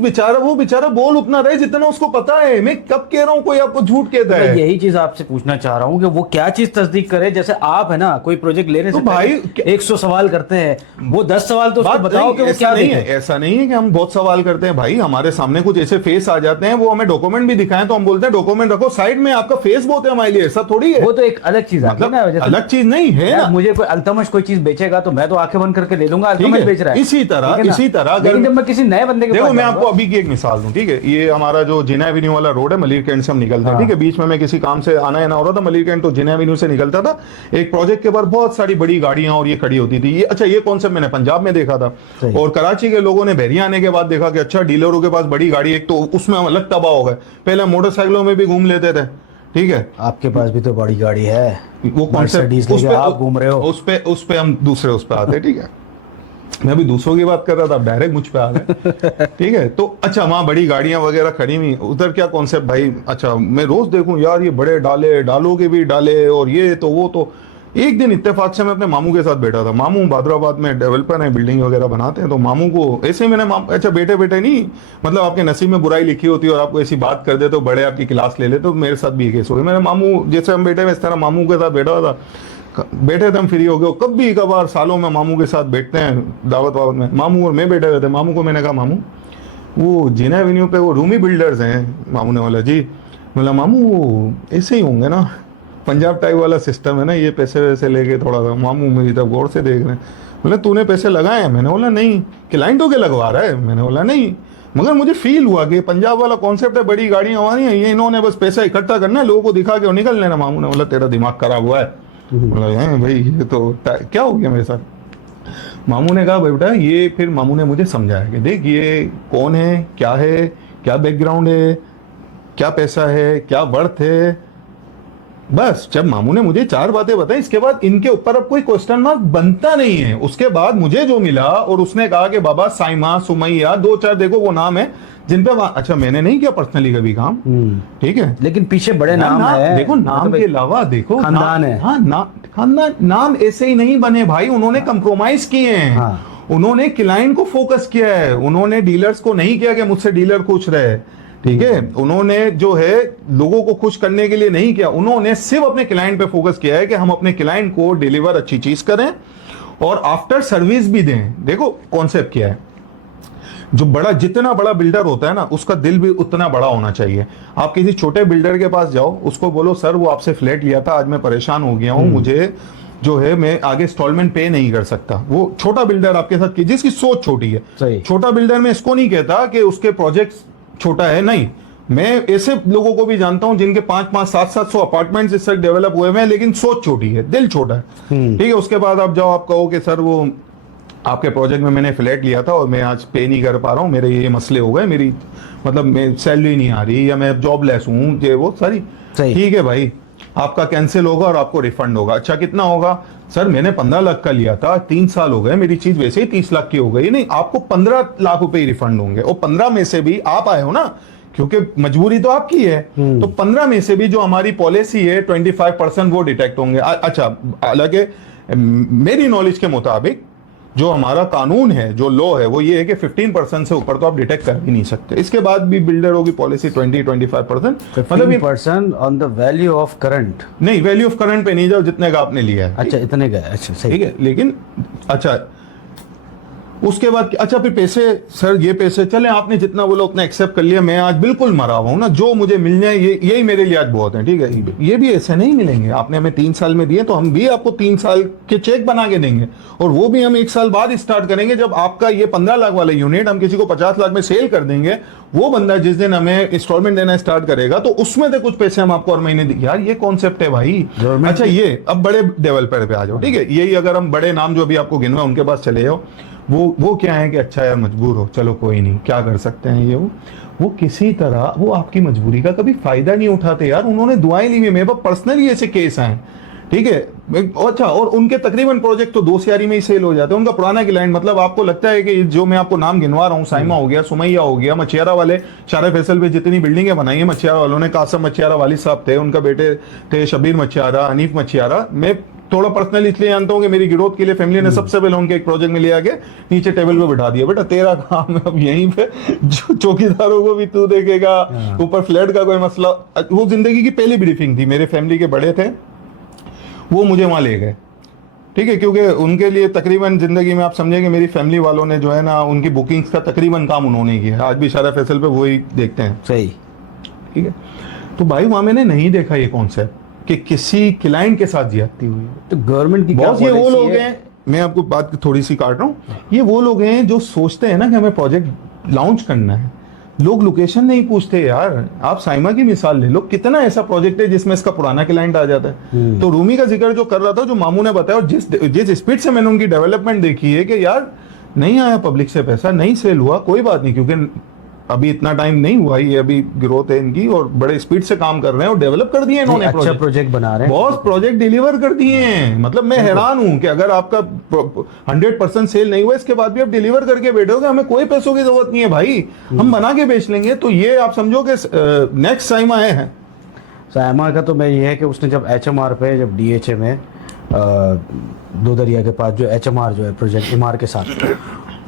बेचारा बोल उतना रहे जितना उसको पता है। मैं कब कह रहा हूँ कोई आपको झूठ कहता है? यही चीज आपसे पूछना चाह रहा हूँ कि वो क्या चीज तस्दीक करे। जैसे आप है ना, कोई प्रोजेक्ट लेने से भाई 100 सवाल करते हैं, वो 10 सवाल तो उसको बताओ कि वो क्या नहीं है। ऐसा नहीं है कि हम बहुत सवाल करते हैं भाई, हमारे सामने कुछ ऐसे फेस आ जाते हैं, वो हमें डॉक्यूमेंट भी दिखाएं तो हम बोलते हैं डॉक्यूमेंट रखो साइड में, आपका फेस बहुत है हमारे लिए। ऐसा थोड़ी है, वो तो एक अलग चीज है ना। अलग चीज नहीं है ना। मुझे कोई अल्तमश कोई चीज बेचेगा तो मैं तो आंखें बंद करके ले लूंगा अल्तमश बेच रहा है। इसी तरह मैं किसी नए बंदे के देखो मैं आपको अभी की एक मिसाल दूं, ठीक है। ये हमारा जो जिना एवेन्यू वाला रोड है, मलिर कैंट से हम निकलते हैं, ठीक है। बीच में मैं किसी काम से आना हो रहा था मलिर कैंट, तो जिना एवेन्यू से निकलता था। एक प्रोजेक्ट के बाद बहुत सारी बड़ी गाड़ियां और ये खड़ी होती थी। ये अच्छा, ये कॉन्सेप्ट मैंने पंजाब में देखा था, और कराची के लोगों ने बहरिया आने के बाद देखा कि अच्छा डीलरों के पास बड़ी गाड़ी, एक तो उसमें अलग तबाह हो गए। पहले मोटरसाइकिलों में भी घूम लेते थे, ठीक है। आपके पास भी तो बड़ी गाड़ी है, वो कॉन्सेप्ट आप घूम रहे हो, उस पे हम दूसरे उस पे आते, ठीक है। मैं भी दूसरों की बात कर रहा था, डायरेक्ट मुझ पे आ गए, ठीक है। तो अच्छा वहाँ बड़ी गाड़ियां वगैरह खड़ी हुई, उधर क्या कॉन्सेप्ट भाई। अच्छा मैं रोज देखूं यार ये बड़े डालों के भी डाले, और ये तो वो तो। एक दिन इत्तेफाक से मैं अपने मामू के साथ बैठा था। मामू बादराबाद में डेवलपर हैं, बिल्डिंग वगैरह बनाते हैं। तो मामू को ऐसे मैंने अच्छा बेटे नहीं, मतलब आपके नसीब में बुराई लिखी होती है और आपको ऐसी बात कर दे तो बड़े आपकी क्लास ले ले। तो मेरे साथ भी केस हो गया। मेरे मामू जैसे हम बैठे, इस तरह मामू के साथ बैठा हुआ था। बैठे थे हम, फ्री हो गए। कभी कभार सालों में मामू के साथ बैठते हैं दावत वावत में, मामू और मैं बैठे हुए थे। मामू को मैंने कहा मामू वो जिना एवेन्यू पे वो रूमी बिल्डर्स हैं। मामू ने बोला जी। बोला मामू ऐसे ही होंगे ना, पंजाब टाइप वाला सिस्टम है ना, ये पैसे वैसे लेके थोड़ा सा। मामू मेरी तरफ गौर से देख रहे हैं। बोले तूने पैसे लगाए हैं? मैंने बोला नहीं। क्लाइंटों के लगवा रहा है? मैंने बोला नहीं, मगर मुझे फील हुआ कि पंजाब वाला कॉन्सेप्ट है, बड़ी गाड़ियां हमारी हैं, ये इन्होंने बस पैसा इकट्ठा करना है, लोगों को दिखा के और निकल लेना। मामू ने बोला तेरा दिमाग खराब हुआ है। बोला भाई ये तो क्या हो गया मेरे साथ। मामू ने कहा बेटा ये, फिर मामू ने मुझे समझाया कि देख ये कौन है, क्या बैकग्राउंड है, क्या पैसा है, क्या वर्थ है। बस जब मामू ने मुझे 4 बातें बताई, इसके बाद इनके ऊपर अब कोई क्वेश्चन मार्क बनता नहीं है। उसके बाद मुझे जो मिला, और उसने कहा कि बाबा साइमा, सुमैया, 2-4 देखो वो नाम है जिन पे अच्छा मैंने नहीं किया पर्सनली कभी काम, ठीक है। लेकिन पीछे बड़े नाम है। देखो नाम के अलावा देखो खानदान है। हाँ खानदान, नाम ऐसे ही नहीं बने भाई, उन्होंने कंप्रोमाइज किए हैं। हाँ। उन्होंने क्लाइंट को फोकस किया है, उन्होंने डीलर्स को नहीं किया कि मुझसे डीलर खुश रहे, ठीक है। उन्होंने जो है लोगों को खुश करने के लिए नहीं किया, उन्होंने सिर्फ अपने क्लाइंट पे फोकस किया है कि हम अपने क्लाइंट को डिलीवर अच्छी चीज करें और आफ्टर सर्विस भी दें। देखो कॉन्सेप्ट क्या है, जो बड़ा, जितना बड़ा बिल्डर होता है ना, उसका दिल भी उतना बड़ा होना चाहिए। आप किसी छोटे बिल्डर के पास जाओ, उसको बोलो सर वो आपसे फ्लैट लिया था, आज मैं परेशान हो गया हूं, मुझे जो है मैं आगे इंस्टॉलमेंट पे नहीं कर सकता। वो छोटा बिल्डर आपके साथ की जिसकी सोच छोटी है। छोटा बिल्डर मैं इसको नहीं कहता कि उसके प्रोजेक्ट छोटा है, नहीं। मैं ऐसे लोगों को भी जानता हूं जिनके 5-5, 700 अपार्टमेंट्स इस तक डेवलप हुए हैं, लेकिन सोच छोटी है, दिल छोटा है, ठीक है। उसके बाद आप जाओ, आप कहो कि सर वो आपके प्रोजेक्ट में मैंने फ्लैट लिया था और मैं आज पे नहीं कर पा रहा हूँ, मेरे ये मसले हो गए, मेरी मतलब मैं सैलरी नहीं आ रही, या मैं जॉबलेस हूँ, ये वो सारी, ठीक है भाई आपका कैंसिल होगा और आपको रिफंड होगा। अच्छा कितना होगा? सर मैंने 15 लाख का लिया था, 3 साल हो गए, मेरी चीज वैसे ही 30 लाख की हो गई। नहीं, आपको 15 लाख रुपए ही रिफंड होंगे, और 15 में से भी आप आए हो ना, क्योंकि मजबूरी तो आपकी है, तो 15 में से भी जो हमारी पॉलिसी है 25% वो डिटेक्ट होंगे। अच्छा हालांकि मेरी नॉलेज के मुताबिक जो हमारा कानून है, जो लॉ है, वो ये है कि 15% से ऊपर तो आप डिटेक्ट कर ही नहीं सकते। इसके बाद भी बिल्डरों की पॉलिसी 20-25%, मतलब 15% on the value of current. नहीं, वैल्यू ऑफ करंट पे नहीं जाओ, जितने का आपने लिया है। अच्छा इतने का, अच्छा सही, ठीक है। लेकिन अच्छा उसके बाद अच्छा फिर पैसे, सर ये पैसे चले, आपने जितना बोला उतना एक्सेप्ट कर लिया, मैं आज बिल्कुल मरा हुआ हूं ना, जो मुझे मिल जाए यही मेरे लिए आज बहुत है, ठीक है। ये भी ऐसे नहीं मिलेंगे, आपने हमें 3 साल में दिए तो हम भी आपको 3 साल के चेक बना के देंगे, और वो भी हम 1 साल बाद स्टार्ट करेंगे, जब आपका ये 15 लाख वाला यूनिट हम किसी को 50 लाख में सेल कर देंगे, वो बंदा जिस दिन हमें इंस्टॉलमेंट देना स्टार्ट करेगा तो उसमें से कुछ पैसे हम आपको हर महीने देंगे। यार ये कॉन्सेप्ट है भाई। अच्छा ये अब बड़े डेवलपर पे आ जाओ, ठीक है। यही अगर हम बड़े नाम जो अभी आपको गिनवा उनके पास चले जाओ, वो क्या है कि अच्छा यार मजबूर हो, चलो कोई नहीं, क्या कर सकते हैं, ये वो किसी तरह वो आपकी मजबूरी का कभी फायदा नहीं उठाते यार। उन्होंने दुआएं ली हुई, मेरे पास पर्सनली ऐसे केस आए, ठीक है। अच्छा, और उनके तकरीबन प्रोजेक्ट तो 2 सियारी में ही सेल हो जाते हैं। उनका पुराना क्लाइंट, मतलब आपको लगता है कि जो मैं आपको नाम गिनवा रहा हूँ, साइमा हो गया, सुमैया हो गया, मछियारा वाले, शारा फैसल पे जितनी बिल्डिंगें बनाई है मछियारा वालों ने, कासम मछियारा वाली साहब थे, उनका बेटे थे शबीर मछियारा, हनीफ मछियारा। मैं थोड़ा पर्सनली इसलिए जानता हूँ कि मेरी गिरोथ के लिए फैमिली ने सबसे पहले उनके एक प्रोजेक्ट में ले आके नीचे टेबल पे बिठा दिया, बेटा तेरा काम है अब यहीं पे, जो चौकीदारों को भी तू देखेगा, ऊपर फ्लैट का कोई मसला। वो जिंदगी की पहली ब्रीफिंग थी, मेरे फैमिली के बड़े थे, वो मुझे वहां ले गए, ठीक है, क्योंकि उनके लिए तकरीबन जिंदगी में आप समझेंगे मेरी फैमिली वालों ने जो है ना, उनकी बुकिंग्स का तकरीबन काम उन्होंने किया। आज भी शारा फैसल पे वही देखते हैं, सही, ठीक है। तो भाई वहां मैंने नहीं देखा ये कॉन्सेप्ट कि किसी क्लाइंट के साथ ज्यादती हुई। तो गवर्नमेंट की बॉस ये वो लोग हैं, मैं आपको बात थोड़ी सी काट रहा हूँ, ये वो लोग हैं जो सोचते हैं ना कि हमें प्रोजेक्ट लॉन्च करना है, लोग लोकेशन नहीं पूछते यार। आप साइमा की मिसाल ले लो, कितना ऐसा प्रोजेक्ट है जिसमें इसका पुराना क्लाइंट आ जाता है। तो रूमी का जिक्र जो कर रहा था, जो मामू ने बताया, और जिस स्पीड से मैंने उनकी डेवलपमेंट देखी है कि यार नहीं आया पब्लिक से पैसा, नहीं सेल हुआ, कोई बात नहीं, क्योंकि अभी इतना टाइम नहीं हुआ, ये अभी ग्रोथ है इनकी, और बड़े स्पीड से काम कर रहे हैं और डेवलप कर दिए इन्होंने, अच्छा प्रोजेक्ट बना रहे हैं, बहुत प्रोजेक्ट डिलीवर कर दिए हैं। मतलब मैं हैरान हूं कि अगर आपका 100% सेल नहीं हुआ, इसके बाद भी आप डिलीवर करके बैठोगे, हमें कोई पैसों की जरूरत नहीं है भाई, हम बना के बेच लेंगे। तो ये आप समझो कि नेक्स्ट साइमा है। साइमा का तो मैं ये है कि उसने जब HMR पे, जब DHA में दो दरिया के पास जो HMR जो है प्रोजेक्ट MR के साथ,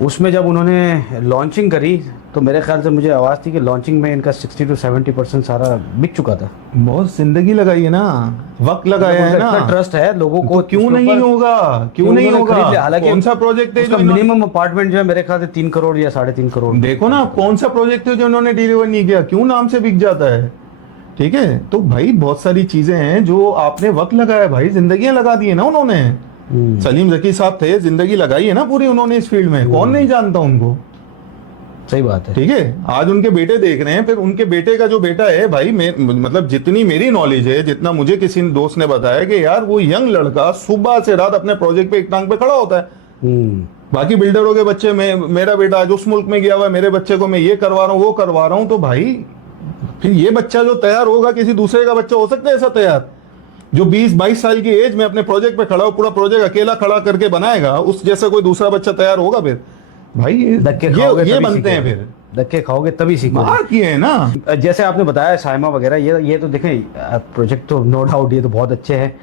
उसमें जब उन्होंने लॉन्चिंग करी तो मेरे ख्याल से मुझे आवाज़ थी कि लॉन्चिंग में इनका 60 to 70% सारा बिक चुका था। बहुत जिंदगी लगाई है ना, वक्त लगाया है ना, ट्रस्ट है लोगों को, तो क्यों नहीं होगा, क्यों नहीं होगा। हालांकि कौन सा प्रोजेक्ट है जो मिनिमम अपार्टमेंट जो है मेरे ख्याल से 3 करोड़ या 3.5 करोड़, देखो ना कौन सा प्रोजेक्ट है जो उन्होंने डिलीवर नहीं किया, क्यों नाम से बिक जाता है, ठीक है। तो भाई बहुत सारी चीजें हैं जो आपने वक्त लगाया भाई, जिंदगियां लगा दी है ना उन्होंने। सलीम जकी साहब थे, जिंदगी लगाई है ना पूरी उन्होंने इस फील्ड में, कौन नहीं जानता उनको, सही बात है, ठीक है। आज उनके बेटे देख रहे हैं, फिर उनके बेटे का जो बेटा है भाई, मतलब जितनी मेरी नॉलेज है, जितना मुझे किसी दोस्त ने बताया कि यार वो यंग लड़का सुबह से रात अपने प्रोजेक्ट पे एक टांग पे खड़ा होता है। बाकी बिल्डरों के बच्चे, मेरा बेटा आज उस मुल्क में गया हुआ है, मेरे बच्चे को मैं ये करवा रहा हूँ, वो करवा रहा हूँ, तो भाई फिर ये बच्चा जो तैयार होगा, किसी दूसरे का बच्चा हो सकता है ऐसा तैयार, जो 20-22 साल की एज में अपने प्रोजेक्ट पे खड़ा हो, पूरा प्रोजेक्ट अकेला खड़ा करके बनाएगा, उस जैसा कोई दूसरा बच्चा तैयार होगा। फिर भाई ये बनते हैं, फिर धक्के खाओगे तभी सीखोगे है ना। जैसे आपने बताया साइमा वगैरह, ये तो देखें प्रोजेक्ट तो नो डाउट ये तो बहुत अच्छे हैं,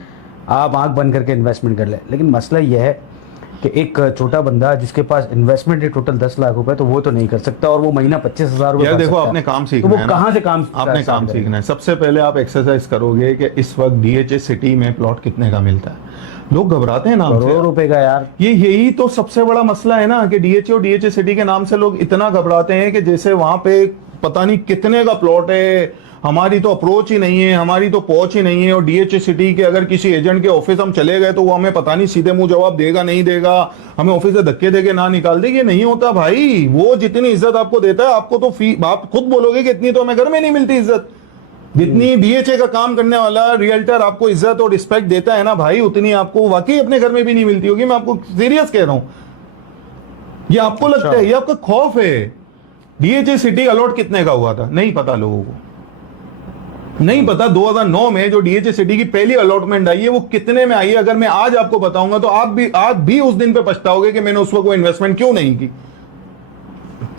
आप आंख बंद करके इन्वेस्टमेंट कर ले, लेकिन मसला ये है कि एक छोटा बंदा जिसके पास इन्वेस्टमेंट है टोटल 10 लाख रुपए, तो वो तो नहीं कर सकता, और वो महीना 25,000 रुपए। देखो आपने काम सीखना है, तो वो कहाँ से काम, आपने काम सीखना है। सबसे पहले आप एक्सरसाइज करोगे कि इस वक्त DHA सिटी में प्लॉट कितने का मिलता है। लोग घबराते हैं नाम से, करोड़ों रुपए का यार, यही तो सबसे बड़ा मसला है ना कि DHA और DHA सिटी के नाम से लोग इतना घबराते हैं कि जैसे वहां पे पता नहीं कितने का प्लॉट है, हमारी तो अप्रोच ही नहीं है, हमारी तो पहुंच ही नहीं है। और DHA सिटी के अगर किसी एजेंट के ऑफिस हम चले गए तो वो हमें पता नहीं सीधे मुंह जवाब देगा नहीं देगा, हमें ऑफिस से धक्के देके ना निकाल देगी। नहीं होता भाई, वो जितनी इज्जत आपको देता है, आपको तो आप खुद बोलोगे कि इतनी तो हमें घर में नहीं मिलती इज्जत, जितनी DHA का काम करने वाला रियल्टर आपको इज्जत और रिस्पेक्ट देता है ना भाई, उतनी आपको वाकई अपने घर में भी नहीं मिलती होगी। मैं आपको सीरियस कह रहा हूं, ये आपको लगता है, ये आपका खौफ है। DHA सिटी अलॉट कितने का हुआ था नहीं पता लोगों को, नहीं पता। 2009 में जो DHA सिटी की पहली अलॉटमेंट आई है वो कितने में आई है, अगर मैं आज आपको बताऊंगा तो आप भी उस दिन पे पछताओगे कि मैंने उस वक्त वो इन्वेस्टमेंट क्यों नहीं की।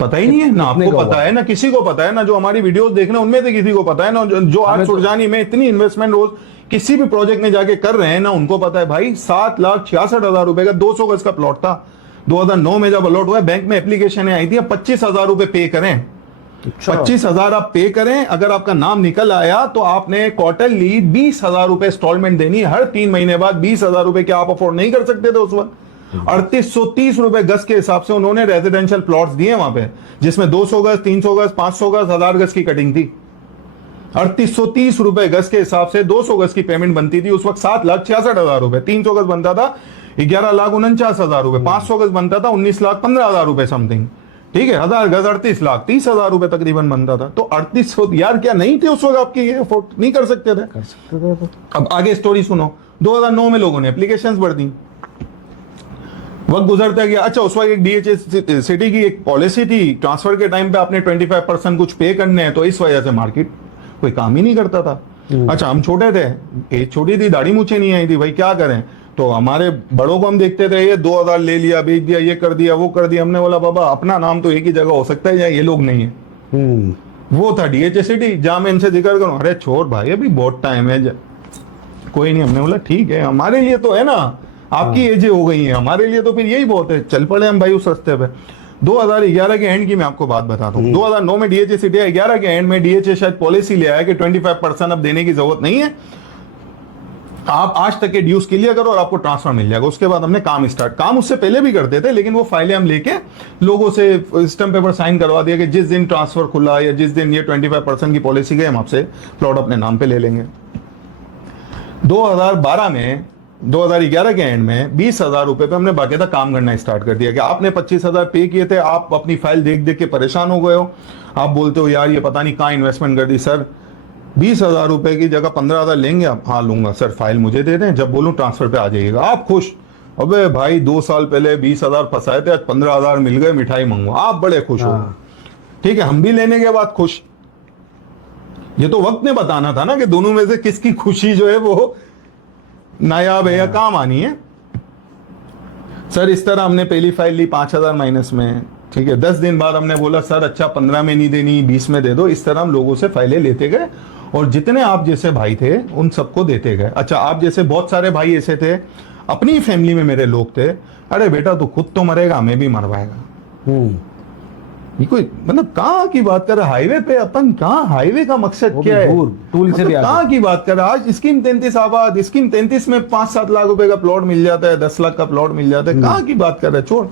पता ही नहीं है ना, आपको पता है ना, किसी को पता है ना, जो हमारी वीडियोस देखना उनमें से किसी को पता है ना, जो आज सुरजानी में इतनी इन्वेस्टमेंट रोज किसी भी प्रोजेक्ट में जाके कर रहे हैं ना, उनको पता है भाई। 7,66,000 रुपए का 200 गज का प्लॉट था 2009 में जब अलॉट हुआ, बैंक में एप्लीकेशन आई थी, 25,000 रुपए पे करें, 25,000 आप पे करें, अगर आपका नाम निकल आया तो आपने क्वार्टरली 20,000 रुपए इंस्टॉलमेंट देनी, हर 3 महीने बाद 20,000 रुपए क्या आप अफोर्ड नहीं कर सकते थे उस वक्त? 3830 रुपए गज के हिसाब से उन्होंने रेजिडेंशियल प्लॉट्स दिए वहां पे, जिसमें 200 गज, 300 गज, 500 गज, 1000 गज की कटिंग थी। 3830 रुपए गज के हिसाब से 200 गज की पेमेंट बनती थी उस वक्त 7,66,000 रुपए। 300 गज बनता था 11,49,000 रुपए। 500 गज बनता था 19,15,000 रुपए समथिंग। ठीक है, 1000 गज 38,30,000 रुपए तकरीबन बनता था। तो 3800 यार क्या नहीं थे उस वक्त आपकी, ये अफोर्ड नहीं कर सकते थे? कर सकते थे तो। अब आगे स्टोरी सुनो। 2009 में लोगों ने एप्लीकेशंस भर दी, वक्त गुजरता गया। अच्छा, उस वक्त एक डीएचए सिटी की एक पॉलिसी थी, ट्रांसफर के टाइम पे आपने 25% कुछ पे करने हैं, तो इस वजह से मार्केट कोई काम ही नहीं करता था। अच्छा, हम छोटे थे, एज छोटी थी, दाढ़ी मूछे नहीं आई थी, भाई क्या करें? तो हमारे बड़ों को हम देखते थे, ये 2000 ले लिया, बेच दिया, ये कर दिया, वो कर दिया। हमने बोला बाबा अपना नाम तो एक ही जगह हो सकता है जहाँ ये लोग नहीं है। वो था डीएचए सिटी, जहां मैं इनसे जिक्र करूं, अरे छोड़ भाई अभी बहुत टाइम है, कोई नहीं। हमने बोला ठीक है, हमारे लिए तो है ना, आपकी एजें हो गई हैं, हमारे लिए तो फिर यही बहुत है। चल पड़े हम भाई उस रास्ते पे। 2011 के एंड की मैं आपको बात बताता हूँ। 2009 में डीएचए सिटी, 11 के एंड में डीएचए शायद पॉलिसी ले आया कि 25% अब देने की जरूरत नहीं है, आप आज तक के ड्यूज क्लियर करो और आपको ट्रांसफर मिल जाएगा। उसके बाद हमने काम उससे पहले भी करते थे, लेकिन वो फाइलें हम लेके लोगों से स्टैम्प पेपर साइन करवा दिया कि जिस दिन ट्रांसफर खुला या जिस दिन ये 25% की पॉलिसी गई, हम आपसे प्लॉट अपने नाम पे ले लेंगे। 2012 में 2011 के एंड में 20,000 रुपए पे हमने बाकायदा काम करना स्टार्ट कर दिया कि आपने 25,000 पे किए थे, आप अपनी फाइल देख देख के परेशान हो गए हो, आप बोलते हो यार ये पता नहीं कहाँ इन्वेस्टमेंट कर दी। सर 20,000 रुपए की जगह 15,000 लेंगे आप? हाँ लूंगा सर, फाइल मुझे दे दें, जब बोलूं ट्रांसफर पे आ जाइएगा। आप खुश? अबे भाई 2 साल पहले 20,000 फंसाए थे, आज 15,000 मिल गए, मिठाई मंगवा, आप बड़े खुश हो। ठीक है, हम भी लेने के बाद खुश। ये तो वक्त ने बताना था ना कि दोनों में से किसकी खुशी जो है वो नायाब है या काम आनी है। सर इस तरह हमने पहली फाइल ली 5,000 माइनस में। ठीक है, 10 दिन बाद हमने बोला सर अच्छा 15 में नहीं देनी, 20 में दे दो। इस तरह हम लोगों से फाइलें लेते गए और जितने आप जैसे भाई थे उन सबको देते गए। अच्छा, आप जैसे बहुत सारे भाई ऐसे थे, अपनी फैमिली में मेरे लोग थे, अरे बेटा तू खुद तो मरेगा, हमें भी मरवाएगा। ये कोई मतलब कहाँ की बात कर रहा है? हाईवे पे अपन कहाँ, हाईवे का मकसद क्या है? टूल से भी कहाँ की बात कर रहा है? आज स्कीम 33 आबाद, स्कीम 33 में 5-7 लाख रुपए का प्लॉट मिल जाता है, 10 लाख का प्लॉट मिल जाता है। कहाँ की बात कर रहा है? छोड़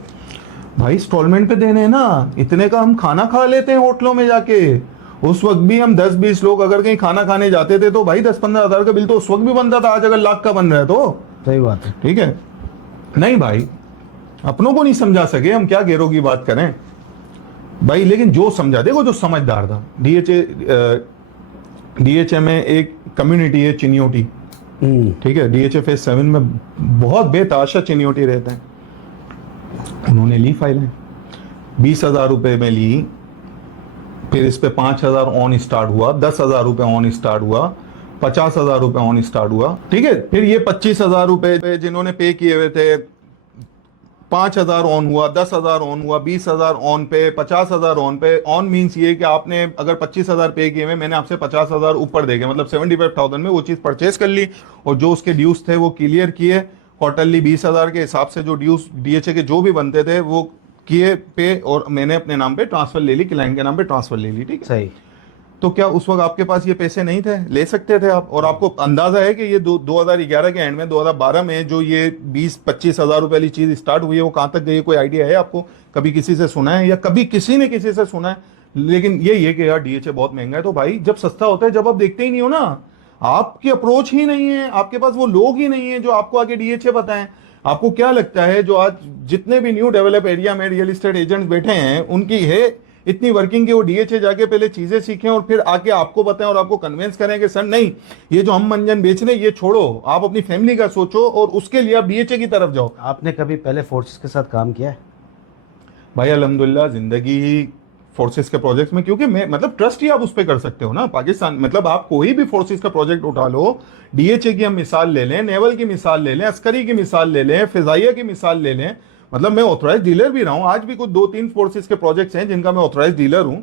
भाई, इंस्टॉलमेंट पे देने हैं ना, इतने का हम खाना खा लेते हैं होटलों में जाके। उस वक्त भी हम 10-20 लोग अगर कहीं खाना खाने जाते थे तो भाई 10-15 हजार का बिल तो उस वक्त भी बनता था। आज अगर लाख का बन रहा है तो सही बात है। ठीक है, नहीं भाई अपनों को नहीं समझा सके, हम क्या गैरों की बात करें भाई। लेकिन जो समझा, देखो जो समझदार था, डीएचए में एक कम्युनिटी है चिनियोटी। ठीक है, डीएचए फेज 7 में बहुत बेताशा चिनियोटी रहते हैं। उन्होंने ली फाइलें, 20,000 रुपए में ली, फिर इस पे 5,000 ऑन स्टार्ट हुआ, 10,000 रुपए ऑन स्टार्ट हुआ, 50,000 रुपए ऑन स्टार्ट हुआ। ठीक है, फिर ये 25,000 रुपए जिन्होंने पे किए हुए थे, 5,000 ऑन हुआ, 10,000 ऑन हुआ, 20,000 ऑन पे, 50,000 ऑन पे। ऑन मीन्स ये कि आपने अगर 25,000 पे किए हुए, मैंने आपसे 50,000 ऊपर देके मतलब 75,000 में वो चीज परचेज कर ली और जो उसके ड्यूज थे वो क्लियर किए। क्वार्टरली 20,000 के हिसाब से जो ड्यूज डीएचए के जो भी बनते थे वो किए पे, और मैंने अपने नाम पे ट्रांसफर ले ली, क्लाइंट के नाम पे ट्रांसफर ले ली। ठीक है, सही। तो क्या उस वक्त आपके पास ये पैसे नहीं थे? ले सकते थे आप। और आपको अंदाजा है कि ये 2011 के एंड में 2012 में जो ये 20-25 हजार रुपए वाली चीज स्टार्ट हुई है वो कहाँ तक गई? कोई आइडिया है आपको? कभी किसी से सुना है या कभी किसी ने किसी से सुना है? लेकिन ये है कि यार डीएचए बहुत महंगा है। तो भाई जब सस्ता होता है, जब आप देखते ही नहीं हो ना, आपकी अप्रोच ही नहीं है, आपके पास वो लोग ही नहीं है जो आपको आगे डीएचए बताएं। आपको क्या लगता है जो आज जितने भी न्यू डेवलप एरिया में रियल एस्टेट एजेंट्स बैठे हैं उनकी है इतनी वर्किंग कि वो डीएचए जाके पहले चीजें सीखें और फिर आके आपको बताएं और आपको कन्विंस करें कि सर नहीं, ये जो हम मंजन बेच रहे हैं ये छोड़ो, आप अपनी फैमिली का सोचो और उसके लिए आप डीएचए की तरफ जाओ। आपने कभी पहले फोर्सेस के साथ काम किया है? भाई अल्हम्दुलिल्लाह जिंदगी ही फोर्सेस के प्रोजेक्ट्स में, क्योंकि मैं मतलब ट्रस्ट ही आप उस पर कर सकते हो ना। पाकिस्तान मतलब आप कोई भी फोर्सेस का प्रोजेक्ट उठा लो, डीएचए की हम मिसाल ले लें, नेवल की मिसाल ले लें, अस्करी की मिसाल ले लें, फिजाइया की मिसाल ले लें, मतलब मैं ऑथराइज डीलर भी रहा हूं। आज भी कुछ 2-3 फोर्सेस के प्रोजेक्ट्स हैं जिनका मैं ऑथराइज डीलर हूं।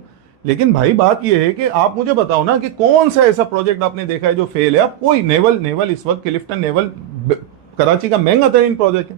लेकिन भाई बात यह है कि आप मुझे बताओ ना कि कौन सा ऐसा प्रोजेक्ट आपने देखा है जो फेल है? आप कोई नेवल इस वक्त क्लिफ्टन नेवल कराची का महंगा तरीन प्रोजेक्ट है,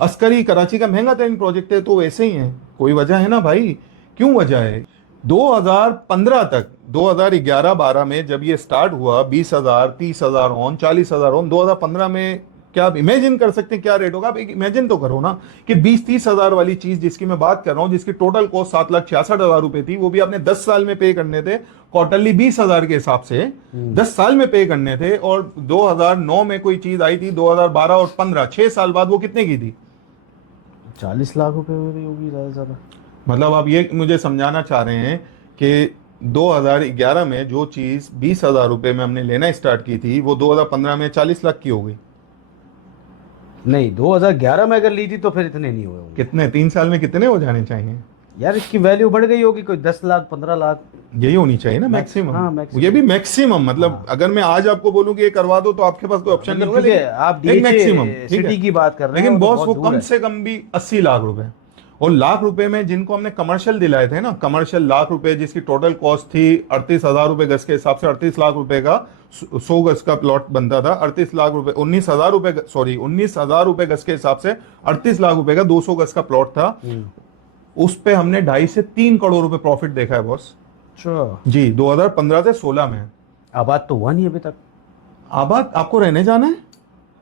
अस्करी कराची का महंगा तरीन प्रोजेक्ट है, तो वैसे ही है। कोई वजह है ना भाई, क्यों वजह है? 2015 तक 2011-12 में जब ये स्टार्ट हुआ 20,000 30,000 ऑन 40,000 ऑन, 2015 में क्या आप इमेजिन कर सकते हैं क्या रेट होगा? आप एक इमेजिन तो करो ना कि 20-30 हजार वाली चीज जिसकी मैं बात कर रहा हूं, जिसकी टोटल कॉस्ट 7,66,000 रुपए थी, वो भी आपने 10 साल में पे करने थे, क्वार्टरली 20,000 के हिसाब से 10 साल में पे करने थे। और 2009 में कोई चीज आई थी, 2012 और 15, 6 साल बाद वो कितने की थी? 40 लाख रुपए होगी ज़्यादा से ज़्यादा। मतलब आप ये मुझे समझाना चाह रहे हैं कि 2011 में जो चीज 20,000 रुपए में हमने लेना स्टार्ट की थी, वो 2015 में 40 लाख की हो गई। नहीं, 2011 में अगर ली थी तो फिर इतने नहीं हुए होंगे। कितने 3 साल में कितने हो जाने चाहिए यार इसकी वैल्यू बढ़ गई होगी, कोई 10 लाख 15 लाख। यही होनी चाहिए ना मैक्सिमम। हाँ, maximum। ये भी मैक्सिमम, मतलब हाँ। अगर मैं आज आपको बोलूं कि ये करवा दो तो आपके पास कोई ऑप्शन नहीं होगा, ठीक है, लेकिन आप एक मैक्सिमम सिटी की बात कर रहे हैं, लेकिन वो तो बॉस बहुत वो दूर कम है। से कम भी 80 लाख रुपए, और लाख रुपए में जिनको हमने कमर्शियल दिलाए थे ना, कमर्शियल लाख रुपए जिसकी टोटल कॉस्ट थी 38,000 रुपए गज के हिसाब से, 38 लाख रुपए का 100 गज का प्लॉट बनता था, 38 लाख रुपए 19,000 रुपए, सॉरी 19,000 रुपए गज के हिसाब से 38 लाख रुपए का 200 गज का प्लॉट था। उस पे हमने 2.5 से 3 करोड़ रुपए प्रॉफिट देखा है बॉस अच्छा जी, 2015 से 16 में। आबाद तो हुआ नहीं अभी तक। आबाद आपको रहने जाना है,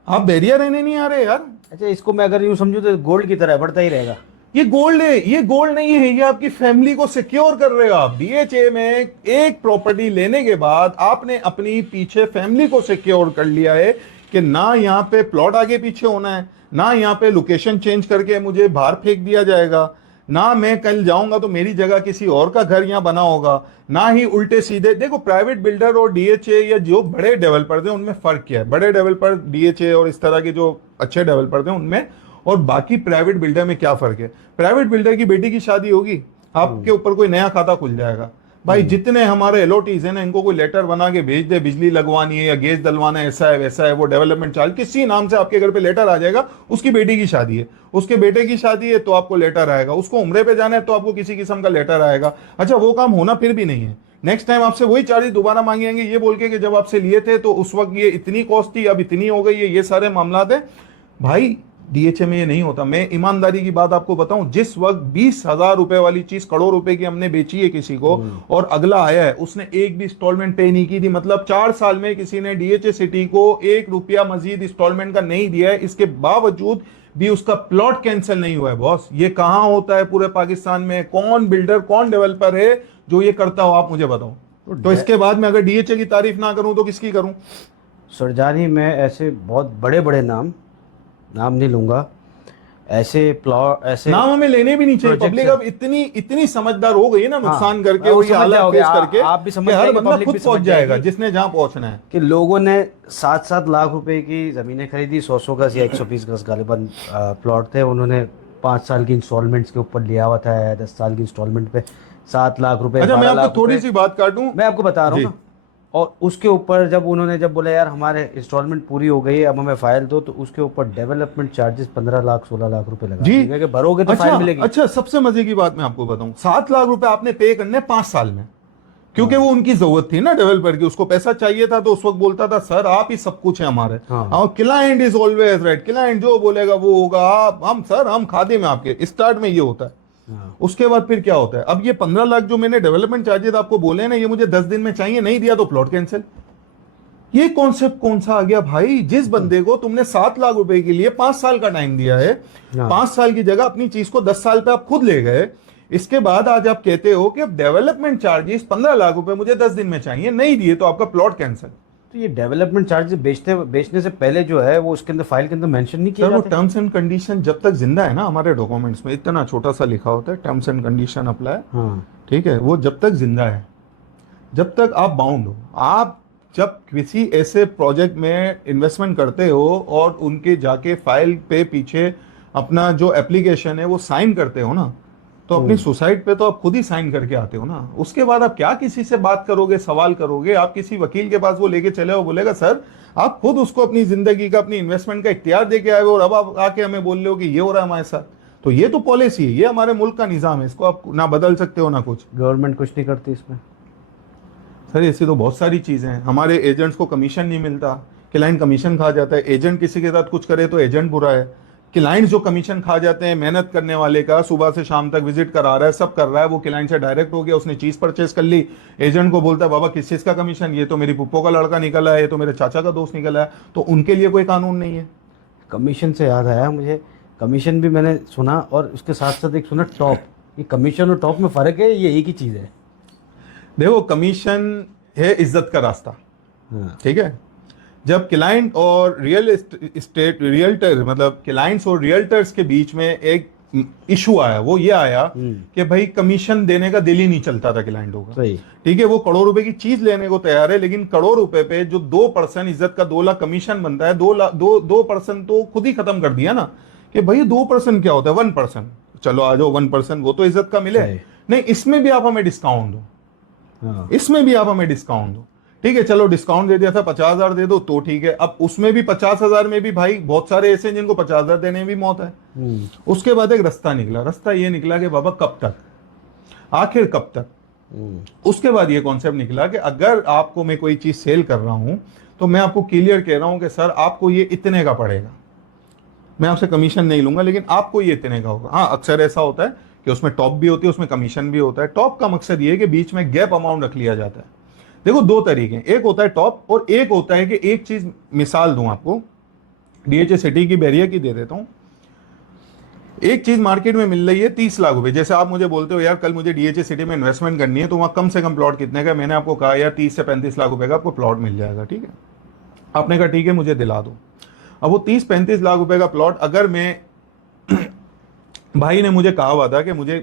आप बैरियर रहने नहीं आ रहे यार। अच्छा, इसको मैं अगर यूं समझूं तो गोल्ड की तरह बढ़ता ही रहेगा। ये गोल्ड है, ये गोल्ड नहीं है, ये आपकी फैमिली को सिक्योर कर रहे हो आप। डीएचए में एक प्रॉपर्टी लेने के बाद आपने अपनी पीछे फैमिली को सिक्योर कर लिया है कि ना यहाँ पे प्लॉट आगे पीछे होना है, ना यहाँ पे लोकेशन चेंज करके मुझे बाहर फेंक दिया जाएगा, ना मैं कल जाऊंगा तो मेरी जगह किसी और का घर यहाँ बना होगा, ना ही उल्टे सीधे। देखो प्राइवेट बिल्डर और डीएचए या जो बड़े डेवलपर्स हैं उनमें फर्क क्या है? बड़े डेवलपर डीएचए और इस तरह के जो अच्छे डेवलपर्स हैं उनमें, और बाकी प्राइवेट बिल्डर में क्या फर्क है? प्राइवेट बिल्डर की बेटी की शादी होगी, आपके ऊपर कोई नया खाता खुल जाएगा। भाई जितने हमारे एलओटीज है ना, इनको कोई लेटर बना के भेज दे, बिजली लगवानी है या गैस डलवाना है, ऐसा है वैसा है, वो डेवलपमेंट चार्ज किसी नाम से आपके घर पे लेटर आ जाएगा। उसकी बेटी की शादी है, उसके बेटे की शादी है तो आपको लेटर आएगा, उसको उम्रे पे जाना है तो आपको किसी किस्म का लेटर आएगा। अच्छा, वो काम होना फिर भी नहीं है, नेक्स्ट टाइम आपसे वही चार्जेस दोबारा मांगेंगे, ये बोल के कि जब आपसे लिए थे तो उस वक्त ये इतनी कॉस्ट थी, अब इतनी हो गई है। ये सारे मामला है भाई, डीएचए में ये नहीं होता। मैं ईमानदारी की बात आपको बताऊं, जिस वक्त 20,000 रुपए वाली चीज करोड़ रुपए की हमने बेची है किसी को, और अगला आया है उसने एक भी इंस्टॉलमेंट पे नहीं की थी, मतलब 4 साल में किसी ने डीएचए सिटी को 1 रुपया मजीद इंस्टॉलमेंट का नहीं दिया है, इसके बावजूद भी उसका प्लॉट कैंसिल नहीं हुआ है। बॉस ये कहां होता है पूरे पाकिस्तान में? कौन बिल्डर, कौन डेवलपर है जो ये करता हो? आप मुझे बताओ। तो इसके बाद में अगर डीएचए की तारीफ ना करूं तो किसकी करूं? सुरजानी में ऐसे बहुत बड़े बड़े नाम नहीं लूंगा, ऐसे प्लॉट, ऐसे नाम हमें लेने भी नहीं चाहिए। पब्लिक अब इतनी समझदार हो गई है ना, नुकसान करके और ये हालात फेस करके, आप भी समझ हर जाएंगे, बंदा पब्लिक खुद भी पहुंच समझ जाएगा जाएगी जिसने जहां पहुंचना है। कि लोगों ने 7-7 लाख रुपए की जमीनें खरीदी, 100 गज या 120 गज गालिबन प्लॉट थे, उन्होंने 5 साल की इंस्टॉलमेंट्स के ऊपर लिया हुआ था, 10 साल की इंस्टॉलमेंट पे 7 लाख रुपए। अच्छा, मैं आपको थोड़ी सी बात काटूं, मैं आपको बता रहा हूँ ना, और उसके ऊपर जब उन्होंने बोला यार हमारे इंस्टॉलमेंट पूरी हो गई है, अब हमें फाइल दो, तो उसके ऊपर डेवलपमेंट चार्जेस 15 लाख 16 लाख रुपए लगा दिए कि भरोगे तो फाइल मिलेगी। अच्छा, सबसे मजे की बात मैं आपको बताऊं, 7 लाख रुपए आपने पे करने 5 साल में, क्योंकि वो उनकी जरूरत थी ना डेवलपर की, उसको पैसा चाहिए था, तो उस वक्त बोलता था सर आप ही सब कुछ है हमारे, client is always right, client जो बोलेगा वो होगा, हम खादिम है आपके। स्टार्ट में ये होता है। उसके बाद फिर क्या होता है? अब ये 15 लाख जो मैंने डेवलपमेंट चार्जेस आपको बोले ना, ये मुझे 10 दिन में चाहिए, नहीं दिया तो प्लॉट कैंसिल। ये कॉन्सेप्ट कौन सा आ गया भाई? जिस बंदे को तुमने 7 लाख रुपए के लिए 5 साल का टाइम दिया है, 5 साल की जगह अपनी चीज को 10 साल पे आप खुद ले गए, इसके बाद आज आप कहते हो कि अब डेवलपमेंट चार्जेस 15 लाख रुपए मुझे 10 दिन में चाहिए, नहीं दिए तो आपका प्लॉट कैंसिल। तो ये डेवलपमेंट चार्जेस बेचने से पहले जो है वो उसके अंदर फाइल के अंदर मेंशन नहीं किया जाता है। जाता। टर्म्स एंड कंडीशन जब तक जिंदा है ना हमारे डॉक्यूमेंट्स में, इतना छोटा सा लिखा होता है टर्म्स एंड कंडीशन अप्लाई, ठीक है, वो जब तक जिंदा है, जब तक आप बाउंड हो। आप जब किसी ऐसे प्रोजेक्ट में इन्वेस्टमेंट करते हो और उनके जाके फाइल पे पीछे अपना जो एप्लीकेशन है वो साइन करते हो ना, तो अपनी सुसाइड पे तो आप खुद ही साइन करके आते हो ना। उसके बाद आप क्या किसी से बात करोगे, सवाल करोगे? आप किसी वकील के पास वो लेके चले हो, बोलेगा सर आप खुद उसको अपनी जिंदगी का, अपनी इन्वेस्टमेंट का इख्तियार दे के आए हो, और अब आप आके हमें बोल रहे हो कि ये हो रहा है हमारे साथ। तो ये तो पॉलिसी है, ये हमारे मुल्क का निजाम है, इसको आप ना बदल सकते हो ना कुछ। गवर्नमेंट कुछ नहीं करती इसमें सर। ऐसी तो बहुत सारी चीजें हैं। हमारे एजेंट्स को कमीशन नहीं मिलता, क्लाइंट कमीशन खा जाता है। एजेंट किसी के साथ कुछ करे तो एजेंट बुरा है। क्लाइंट जो कमीशन खा जाते हैं, मेहनत करने वाले का, सुबह से शाम तक विजिट करा रहा है, सब कर रहा है, वो क्लाइंट से डायरेक्ट हो गया, उसने चीज परचेस कर ली, एजेंट को बोलता है बाबा किस चीज का कमीशन? ये तो मेरी पुप्पो का लड़का निकला है, ये तो मेरे चाचा का दोस्त निकला है। तो उनके लिए कोई कानून नहीं है। कमीशन से याद आया मुझे, कमीशन भी मैंने सुना और उसके साथ साथ एक सुना टॉप। ये कमीशन और टॉप में फ़र्क है, ये एक ही चीज़ है? देखो, कमीशन है इज्जत का रास्ता, हाँ। ठीक है। जब क्लाइंट और रियल एस्टेट रियल्टर, मतलब क्लाइंट्स और रियल्टर्स के बीच में एक इशू आया, वो ये आया कि भाई कमीशन देने का दिल ही नहीं चलता था क्लाइंटों का। सही। ठीक है, वो करोड़ रुपए की चीज लेने को तैयार है, लेकिन करोड़ रुपए पे जो 2% इज्जत का 2 लाख कमीशन बनता है, 2% तो खुद ही खत्म कर दिया ना कि भाई 2% क्या होता है, 1%। चलो आ जाओ 1%, वो तो इज्जत का मिले। नहीं, इसमें भी आप हमें डिस्काउंट दो, हाँ। इसमें भी आप हमें डिस्काउंट दो। ठीक है, चलो डिस्काउंट दे दिया था, 50,000 दे दो तो ठीक है। अब उसमें भी 50,000 में भी भाई बहुत सारे ऐसे हैं जिनको 50,000 देने में भी मौत है। उसके बाद एक रास्ता निकला, रास्ता ये निकला कि बाबा कब तक, आखिर कब तक। उसके बाद ये कॉन्सेप्ट निकला कि अगर आपको मैं कोई चीज सेल कर रहा हूं तो मैं आपको क्लियर कह रहा हूं कि सर आपको ये इतने का पड़ेगा, मैं आपसे कमीशन नहीं लूंगा, लेकिन आपको ये इतने का होगा। हाँ, अक्सर ऐसा होता है कि उसमें टॉप भी होती है, उसमें कमीशन भी होता है। टॉप का मकसद ये है कि बीच में गैप अमाउंट रख लिया जाता है। देखो, 2 तरीके हैं, एक होता है टॉप और एक होता है कि एक चीज मिसाल दूं आपको, डीएचए सिटी की, बैरिया की दे देता हूं। एक चीज मार्केट में मिल रही है 30 लाख रुपए। जैसे आप मुझे बोलते हो यार कल मुझे डीएचए सिटी में इन्वेस्टमेंट करनी है, तो वहां कम से कम प्लॉट कितने का? मैंने आपको कहा यार 30 से 35 लाख रुपए का आपको प्लॉट मिल जाएगा। ठीक है, आपने कहा ठीक है मुझे दिला दो। अब वो 30-35 लाख रुपए का प्लॉट, अगर मैं भाई ने मुझे कहा हुआ था कि मुझे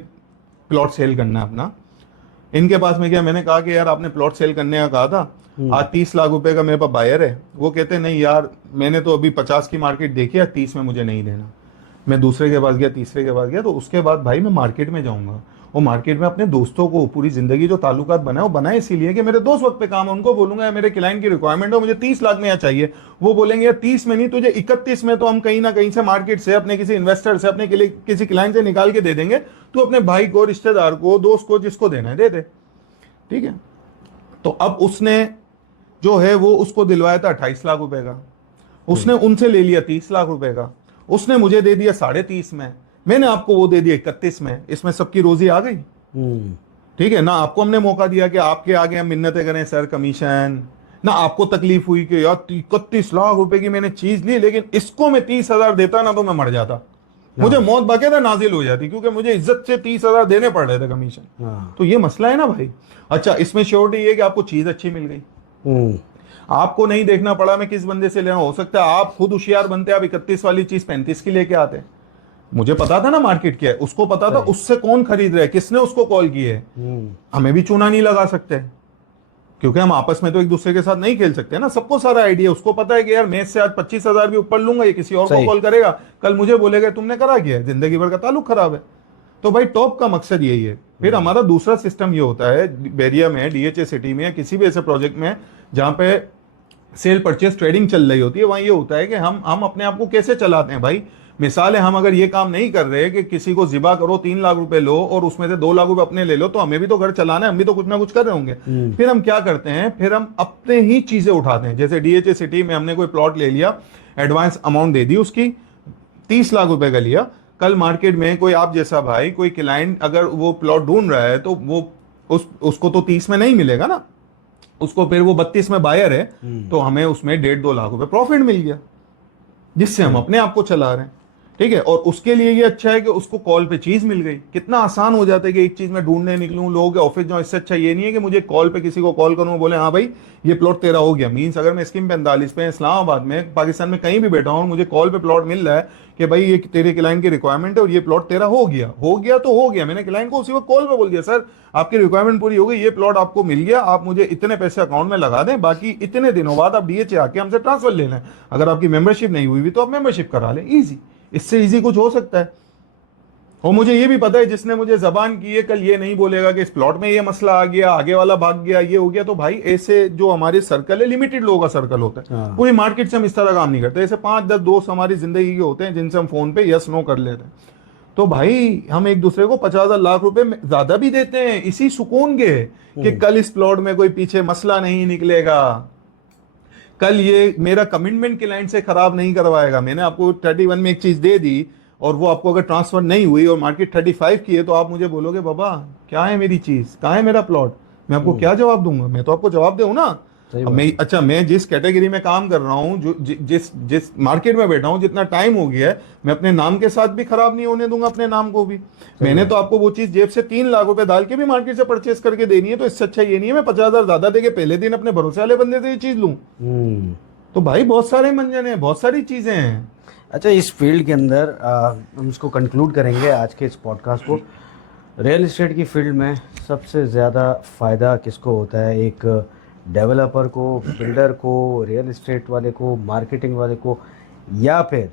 प्लॉट सेल करना है अपना, इनके पास में क्या, मैंने कहा कि यार आपने प्लॉट सेल करने का कहा था, आज 30 लाख रुपए का मेरे पास बायर है। वो कहते हैं नहीं यार मैंने तो अभी 50 की मार्केट देखी है, 30 में मुझे नहीं देना। मैं दूसरे के पास गया, तीसरे के पास गया, तो उसके बाद भाई मैं मार्केट में जाऊंगा और मार्केट में अपने दोस्तों को, पूरी जिंदगी जो ताल्लुकात बनाए वो बनाए इसीलिए कि मेरे दोस्त वक्त पे काम है। उनको बोलूंगा यार मेरे क्लाइंट की रिक्वायरमेंट है, मुझे 30 लाख में यहाँ चाहिए। वो बोलेंगे यार 30 में नहीं, तुझे 31 में तो हम कहीं ना कहीं से मार्केट से, अपने किसी इन्वेस्टर से, अपने किसी क्लाइंट से निकाल के दे देंगे, तू अपने भाई को, रिश्तेदार को, दोस्त को, जिसको देना है दे दे। ठीक है, तो अब उसने जो है वो उसको दिलवाया था 28 लाख रुपए का, उसने उनसे ले लिया 30 लाख रुपए का, उसने मुझे दे दिया 30.5 में, मैंने आपको वो दे दिया 31 में। इसमें सबकी रोजी आ गई। ठीक है ना, आपको हमने मौका दिया कि आपके आगे हम मिन्नतें करें सर कमीशन, ना आपको तकलीफ हुई कि यार 31 लाख रुपए की मैंने चीज ली, लेकिन इसको मैं 30,000 देता ना तो मैं मर जाता, मुझे मौत बाकायदा नाजिल हो जाती, क्योंकि मुझे इज्जत से 30,000 देने पड़ रहे थे कमीशन। तो ये मसला है ना भाई। अच्छा, इसमें श्योरिटी ये कि आपको चीज अच्छी मिल गई, आपको नहीं देखना पड़ा मैं किस बंदे से लेना। हो सकता है आप खुद होशियार बनते, आप 31 वाली चीज 35 की लेके आते। मुझे पता था ना मार्केट क्या है, उसको पता था उससे कौन खरीद रहा है, किसने उसको कॉल की है। हमें भी चूना नहीं लगा सकते, क्योंकि हम आपस में तो एक दूसरे के साथ नहीं खेल सकते ना। सबको सारा आइडिया, उसको पता है कि यार मैं इससे आज 25,000 भी ऊपर लूंगा, ये किसी और को कॉल करेगा, कल मुझे बोलेगा तुमने करा किया, जिंदगी भर का ताल्लुक खराब है। तो भाई टॉप का मकसद यही है। फिर हमारा दूसरा सिस्टम ये होता है बैरिया में, डीएचए सिटी में, या किसी भी ऐसे प्रोजेक्ट में जहां पे सेल परचेस ट्रेडिंग चल रही होती है, वहां ये होता है कि हम अपने आप को कैसे चलाते हैं भाई। मिसाल है, हम अगर ये काम नहीं कर रहे कि किसी को जिबा करो 3 लाख रुपए लो और उसमें से 2 लाख रुपए अपने ले लो, तो हमें भी तो घर चलाना है, हम भी तो कुछ ना कुछ कर रहे होंगे। फिर हम क्या करते हैं, फिर हम अपने ही चीजें उठाते हैं। जैसे डीएचए सिटी में हमने कोई प्लॉट ले लिया, एडवांस अमाउंट दे दी उसकी, 30 लाख रुपए का लिया। कल मार्केट में कोई आप जैसा भाई, कोई क्लाइंट अगर वो प्लॉट ढूंढ रहा है, तो वो उसको तो 30 में नहीं मिलेगा ना, उसको फिर वो 32 में बायर है, तो हमें उसमें 1.5-2 लाख रुपए प्रॉफिट मिल गया, जिससे हम अपने आप को चला रहे हैं। ठीक है, और उसके लिए ये अच्छा है कि उसको कॉल पे चीज मिल गई। कितना आसान हो जाता है कि एक चीज में ढूंढने निकलूं, लोगों के ऑफिस जाऊं। इससे अच्छा ये नहीं है कि मुझे कॉल पे किसी को कॉल करूं, बोले हाँ भाई ये प्लॉट तेरा हो गया। मींस अगर मैं स्कीम 45 पे, इस्लामाबाद में, पाकिस्तान में कहीं भी बैठा हूं, मुझे कॉल पे प्लॉट मिल रहा है कि भाई ये तेरे क्लाइंट की रिक्वायरमेंट है और ये प्लॉट तेरा हो गया तो हो गया। मैंने क्लाइंट को उसी वक्त कॉल पे बोल दिया, सर आपकी रिक्वायरमेंट पूरी हो गई, ये प्लॉट आपको मिल गया, आप मुझे इतने पैसे अकाउंट में लगा दें, बाकी इतने दिनों बाद आप डीएचए आके हमसे ट्रांसफर ले लें। अगर आपकी मेंबरशिप नहीं हुई तो आप मेंबरशिप करा लें। ईजी, इससे इजी कुछ हो सकता है। और मुझे ये भी पता है जिसने मुझे जबान की है, कल ये नहीं बोलेगा कि इस प्लॉट में ये मसला आ गया, आगे वाला भाग गया, ये हो गया। तो भाई ऐसे जो हमारे सर्कल है, लिमिटेड लोगों का सर्कल होता है, पूरी मार्केट से हम इस तरह काम नहीं करते। ऐसे 5-10 दोस्त हमारी जिंदगी के होते हैं जिनसे हम फोन पे यस नो कर लेते हैं। तो भाई हम एक दूसरे को 50,000 लाख रुपए ज्यादा भी देते हैं इसी सुकून के कि कल इस प्लॉट में कोई पीछे मसला नहीं निकलेगा, कल ये मेरा कमिटमेंट क्लाइंट से खराब नहीं करवाएगा। मैंने आपको 31 में एक चीज दे दी और वो आपको अगर ट्रांसफर नहीं हुई और मार्केट 35 की है, तो आप मुझे बोलोगे बाबा क्या है मेरी चीज, कहाँ है मेरा प्लॉट, मैं आपको क्या जवाब दूंगा? मैं तो आपको जवाब दूं ना, सही अब बात मैं अच्छा मैं जिस कैटेगरी में काम कर रहा हूँ, जो जिस जिस मार्केट में बैठा हूँ, जितना टाइम हो गया है, मैं अपने नाम के साथ भी खराब नहीं होने दूंगा अपने नाम को भी। मैंने तो आपको वो चीज जेब से 3 लाख रुपए डाल के भी मार्केट से परचेस करके देनी है, तो इससे अच्छा ये नहीं है मैं 50,000 ज्यादा देके पहले दिन अपने भरोसे वाले बंदे से ये चीज लूं। हम्म। तो भाई बहुत सारे मंजन है, बहुत सारी चीजें हैं। अच्छा, इस फील्ड के अंदर हम इसको कंक्लूड करेंगे आज के इस पॉडकास्ट को। रियल एस्टेट की फील्ड में सबसे ज़्यादा फ़ायदा किसको होता है? एक डेवलपर को, बिल्डर को, रियल एस्टेट वाले को, मार्केटिंग वाले को, या फिर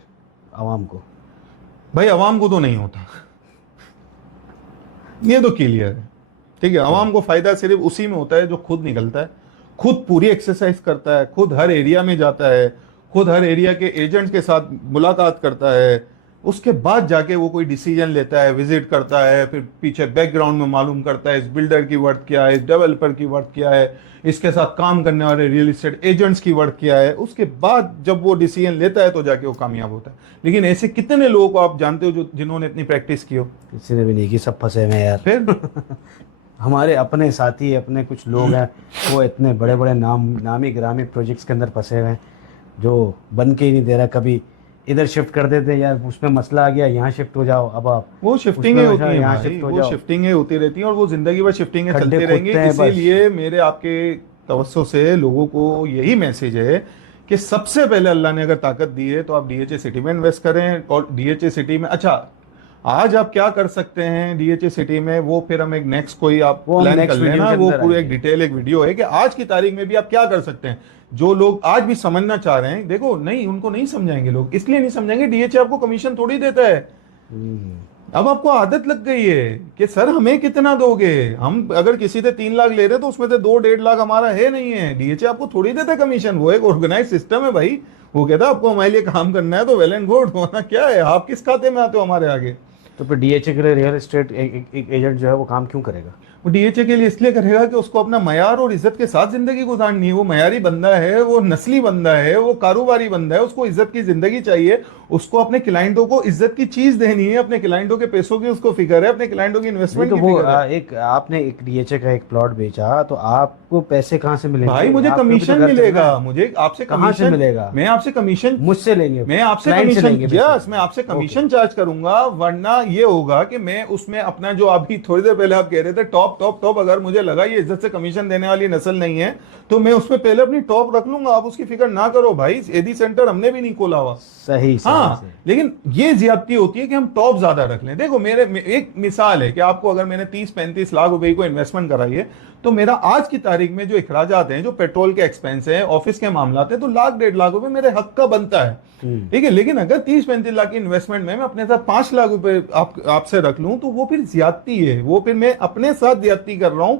आवाम को? भाई आवाम को तो नहीं होता, ये तो क्लियर है। ठीक है, आवाम को फायदा सिर्फ उसी में होता है जो खुद निकलता है, खुद पूरी एक्सरसाइज करता है, खुद हर एरिया में जाता है, खुद हर एरिया के एजेंट्स के साथ मुलाकात करता है, उसके बाद जाके वो कोई डिसीजन लेता है, विजिट करता है, फिर पीछे बैकग्राउंड में मालूम करता है इस बिल्डर की वर्थ क्या है, इस डेवलपर की वर्थ क्या है, इसके साथ काम करने वाले रियल एस्टेट एजेंट्स की वर्थ क्या है। उसके बाद जब वो डिसीजन लेता है तो जाके वो कामयाब होता है। लेकिन ऐसे कितने लोगों को आप जानते हो जो जिन्होंने इतनी प्रैक्टिस की हो? किसी ने भी नहीं की, सब फंसे हुए हैं यार। फिर हमारे अपने साथी, अपने कुछ लोग हैं, वो इतने बड़े बड़े नामी गिरामी प्रोजेक्ट्स के अंदर फंसे हुए हैं जो बन के ही नहीं दे रहा। कभी इधर शिफ्ट कर देते हैं, यार उसमें मसला आ गया, यहाँ शिफ्ट हो जाओ, अब आप वो शिफ्टिंगें होती हैं यहाँ भाई, शिफ्ट हो वो जाओ। शिफ्टिंगें होती रहती हैं और वो जिंदगी भर शिफ्टिंगें खड्डे चलते रहेंगे। खुदते हैं बस। इसीलिए मेरे आपके तवज्जो से लोगों को यही मैसेज है कि सबसे पहले अल्लाह ने अगर ताकत दी है तो आप डीएचए सिटी में इन्वेस्ट करें। और डीएचए सिटी में अच्छा आज आप क्या कर सकते हैं डीएचए सिटी में, वो फिर हम एक नेक्स्ट कोई आप प्लान कर लेना, वो पूरा एक डिटेल एक वीडियो है कि आज की तारीख में भी आप क्या कर सकते हैं। जो लोग आज भी समझना चाह रहे हैं, देखो नहीं, उनको नहीं समझाएंगे लोग, इसलिए नहीं समझाएंगे डीएचए आपको कमीशन थोड़ी देता है। अब आपको आदत लग गई है कि सर हमें कितना दोगे, हम अगर किसी से 3 लाख ले रहे तो उसमें से 2-1.5 लाख हमारा है नहीं है। डीएचए आपको थोड़ी देता है कमीशन, वो एक ऑर्गेनाइज सिस्टम है भाई। वो कहता है आपको हमारे लिए काम करना है तो वेल एंड गुड, होना क्या है, आप किस खाते में आते हो हमारे आगे। तो फिर डीएचए के लिए रियल एस्टेट एक एजेंट जो है वो काम क्यों करेगा? वो डीएचए के लिए इसलिए करेगा कि उसको अपना मयार और इज्जत के साथ जिंदगी गुजारनी है। वो मयारी बंदा है, वो नस्ली बंदा है, वो कारोबारी बंदा है, उसको इज्जत की जिंदगी चाहिए, उसको अपने क्लाइंटों को इज्जत की चीज देनी है, अपने क्लाइंटों के पैसों की उसको फिक्र है, अपने क्लाइंटों की इन्वेस्टमेंट तो की वो फिक्र है। एक आपने एक डीएचए का एक प्लॉट बेचा तो आपको पैसे कहाँ से मिलेंगे? भाई मुझे आपको भी तो कमीशन घर मिलेगा, चलना है। मुझे आपसे कहाँ से कमीशन मिलेगा? मैं आपसे कमीशन मुझसे लेंगे, मैं आपसे क्लाइंट से कमीशन लेंगे यस मैं आपसे कमीशन चार्ज करूंगा। वरना ये होगा कि मैं उसमें अपना जो अभी थोड़ी देर पहले आप कह रहे थे टॉप टॉप टॉप, अगर मुझे लगा ये इज्जत से कमीशन देने वाली नस्ल नहीं है तो मैं उसमें पहले अपनी टॉप रख लूंगा। आप उसकी फिक्र ना करो भाई, एडी सेंटर हमने भी नहीं खोला हुआ। सही हाँ, लेकिन ये ज्यादती होती है कि हम टॉप ज्यादा रख लें। देखो एक मिसाल है कि आपको अगर मैंने 30-35 लाख रुपए को इन्वेस्टमेंट कराई है तो मेरा आज की तारीख में जो अखराजात हैं, जो पेट्रोल के एक्सपेंस हैं, ऑफिस के मामलात हैं, तो 1-1.5 लाख रुपए मेरे हक का बनता है। ठीक है, लेकिन अगर 30-35 लाख की इन्वेस्टमेंट में मैं अपने साथ 5 लाख रुपए आपसे रख लूं तो वो फिर ज्यादती है, वो फिर मैं अपने साथ ज्यादती कर रहा हूं।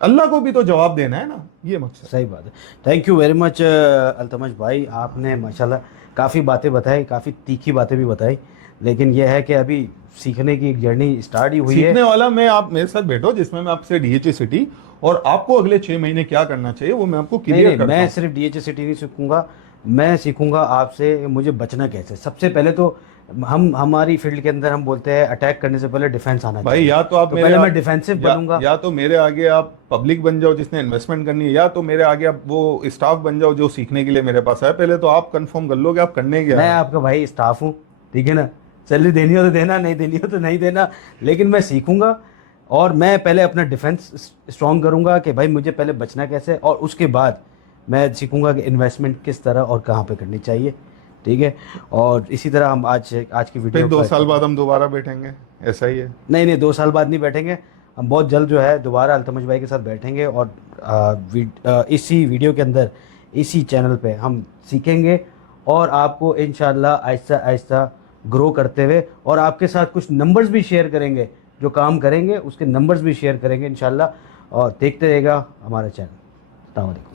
अल्लाह को भी तो जवाब देना है ना, ये मकसद। सही बात है। Thank you very much Altamash भाई, आपने माशाल्लाह काफ़ी बातें बताई, काफ़ी तीखी बातें भी बताई, लेकिन यह है कि अभी सीखने की एक जर्नी स्टार्ट ही हुई है। सीखने वाला मैं, आप मेरे साथ बैठो जिसमें मैं आपसे डीएचए सिटी और आपको अगले 6 महीने क्या करना चाहिए वो मैं आपको क्लियर करता हूं। मैं सिर्फ डीएचए सिटी नहीं सीखूंगा, मैं सीखूंगा आपसे मुझे बचना कैसे। सबसे पहले तो हमारी फील्ड के अंदर हम बोलते हैं अटैक करने से पहले डिफेंस आना भाई चाहिए। या तो आप तो मेरे पहले मैं डिफेंसिव बनूंगा, या तो मेरे आगे आप पब्लिक बन जाओ जिसने इन्वेस्टमेंट करनी है, या तो मेरे आगे आप वो स्टाफ बन जाओ जो सीखने के लिए मेरे पास है। पहले तो आप कंफर्म कर लो कि आप करने क्या मैं है। आपका भाई स्टाफ हूँ, ठीक है ना। सैलरी देनी हो तो देना, नहीं देनी हो तो नहीं देना, लेकिन मैं सीखूंगा और मैं पहले अपना डिफेंस स्ट्रॉन्ग करूंगा कि भाई मुझे पहले बचना कैसे, और उसके बाद मैं सीखूंगा कि इन्वेस्टमेंट किस तरह और कहाँ पे करनी चाहिए। ठीक है, और इसी तरह हम आज की वीडियो फिर 2 साल बाद हम दोबारा बैठेंगे, ऐसा ही है? नहीं 2 साल बाद नहीं बैठेंगे, हम बहुत जल्द जो है दोबारा अल्तमश भाई के साथ बैठेंगे और इसी वीडियो के अंदर इसी चैनल पे हम सीखेंगे और आपको इंशाल्लाह आहिस्ता आहिस्ता ग्रो करते हुए और आपके साथ कुछ नंबर्स भी शेयर करेंगे, जो काम करेंगे उसके नंबर्स भी शेयर करेंगे इंशाल्लाह। और देखते रहेगा हमारा चैनल। अस्सलाम वालेकुम।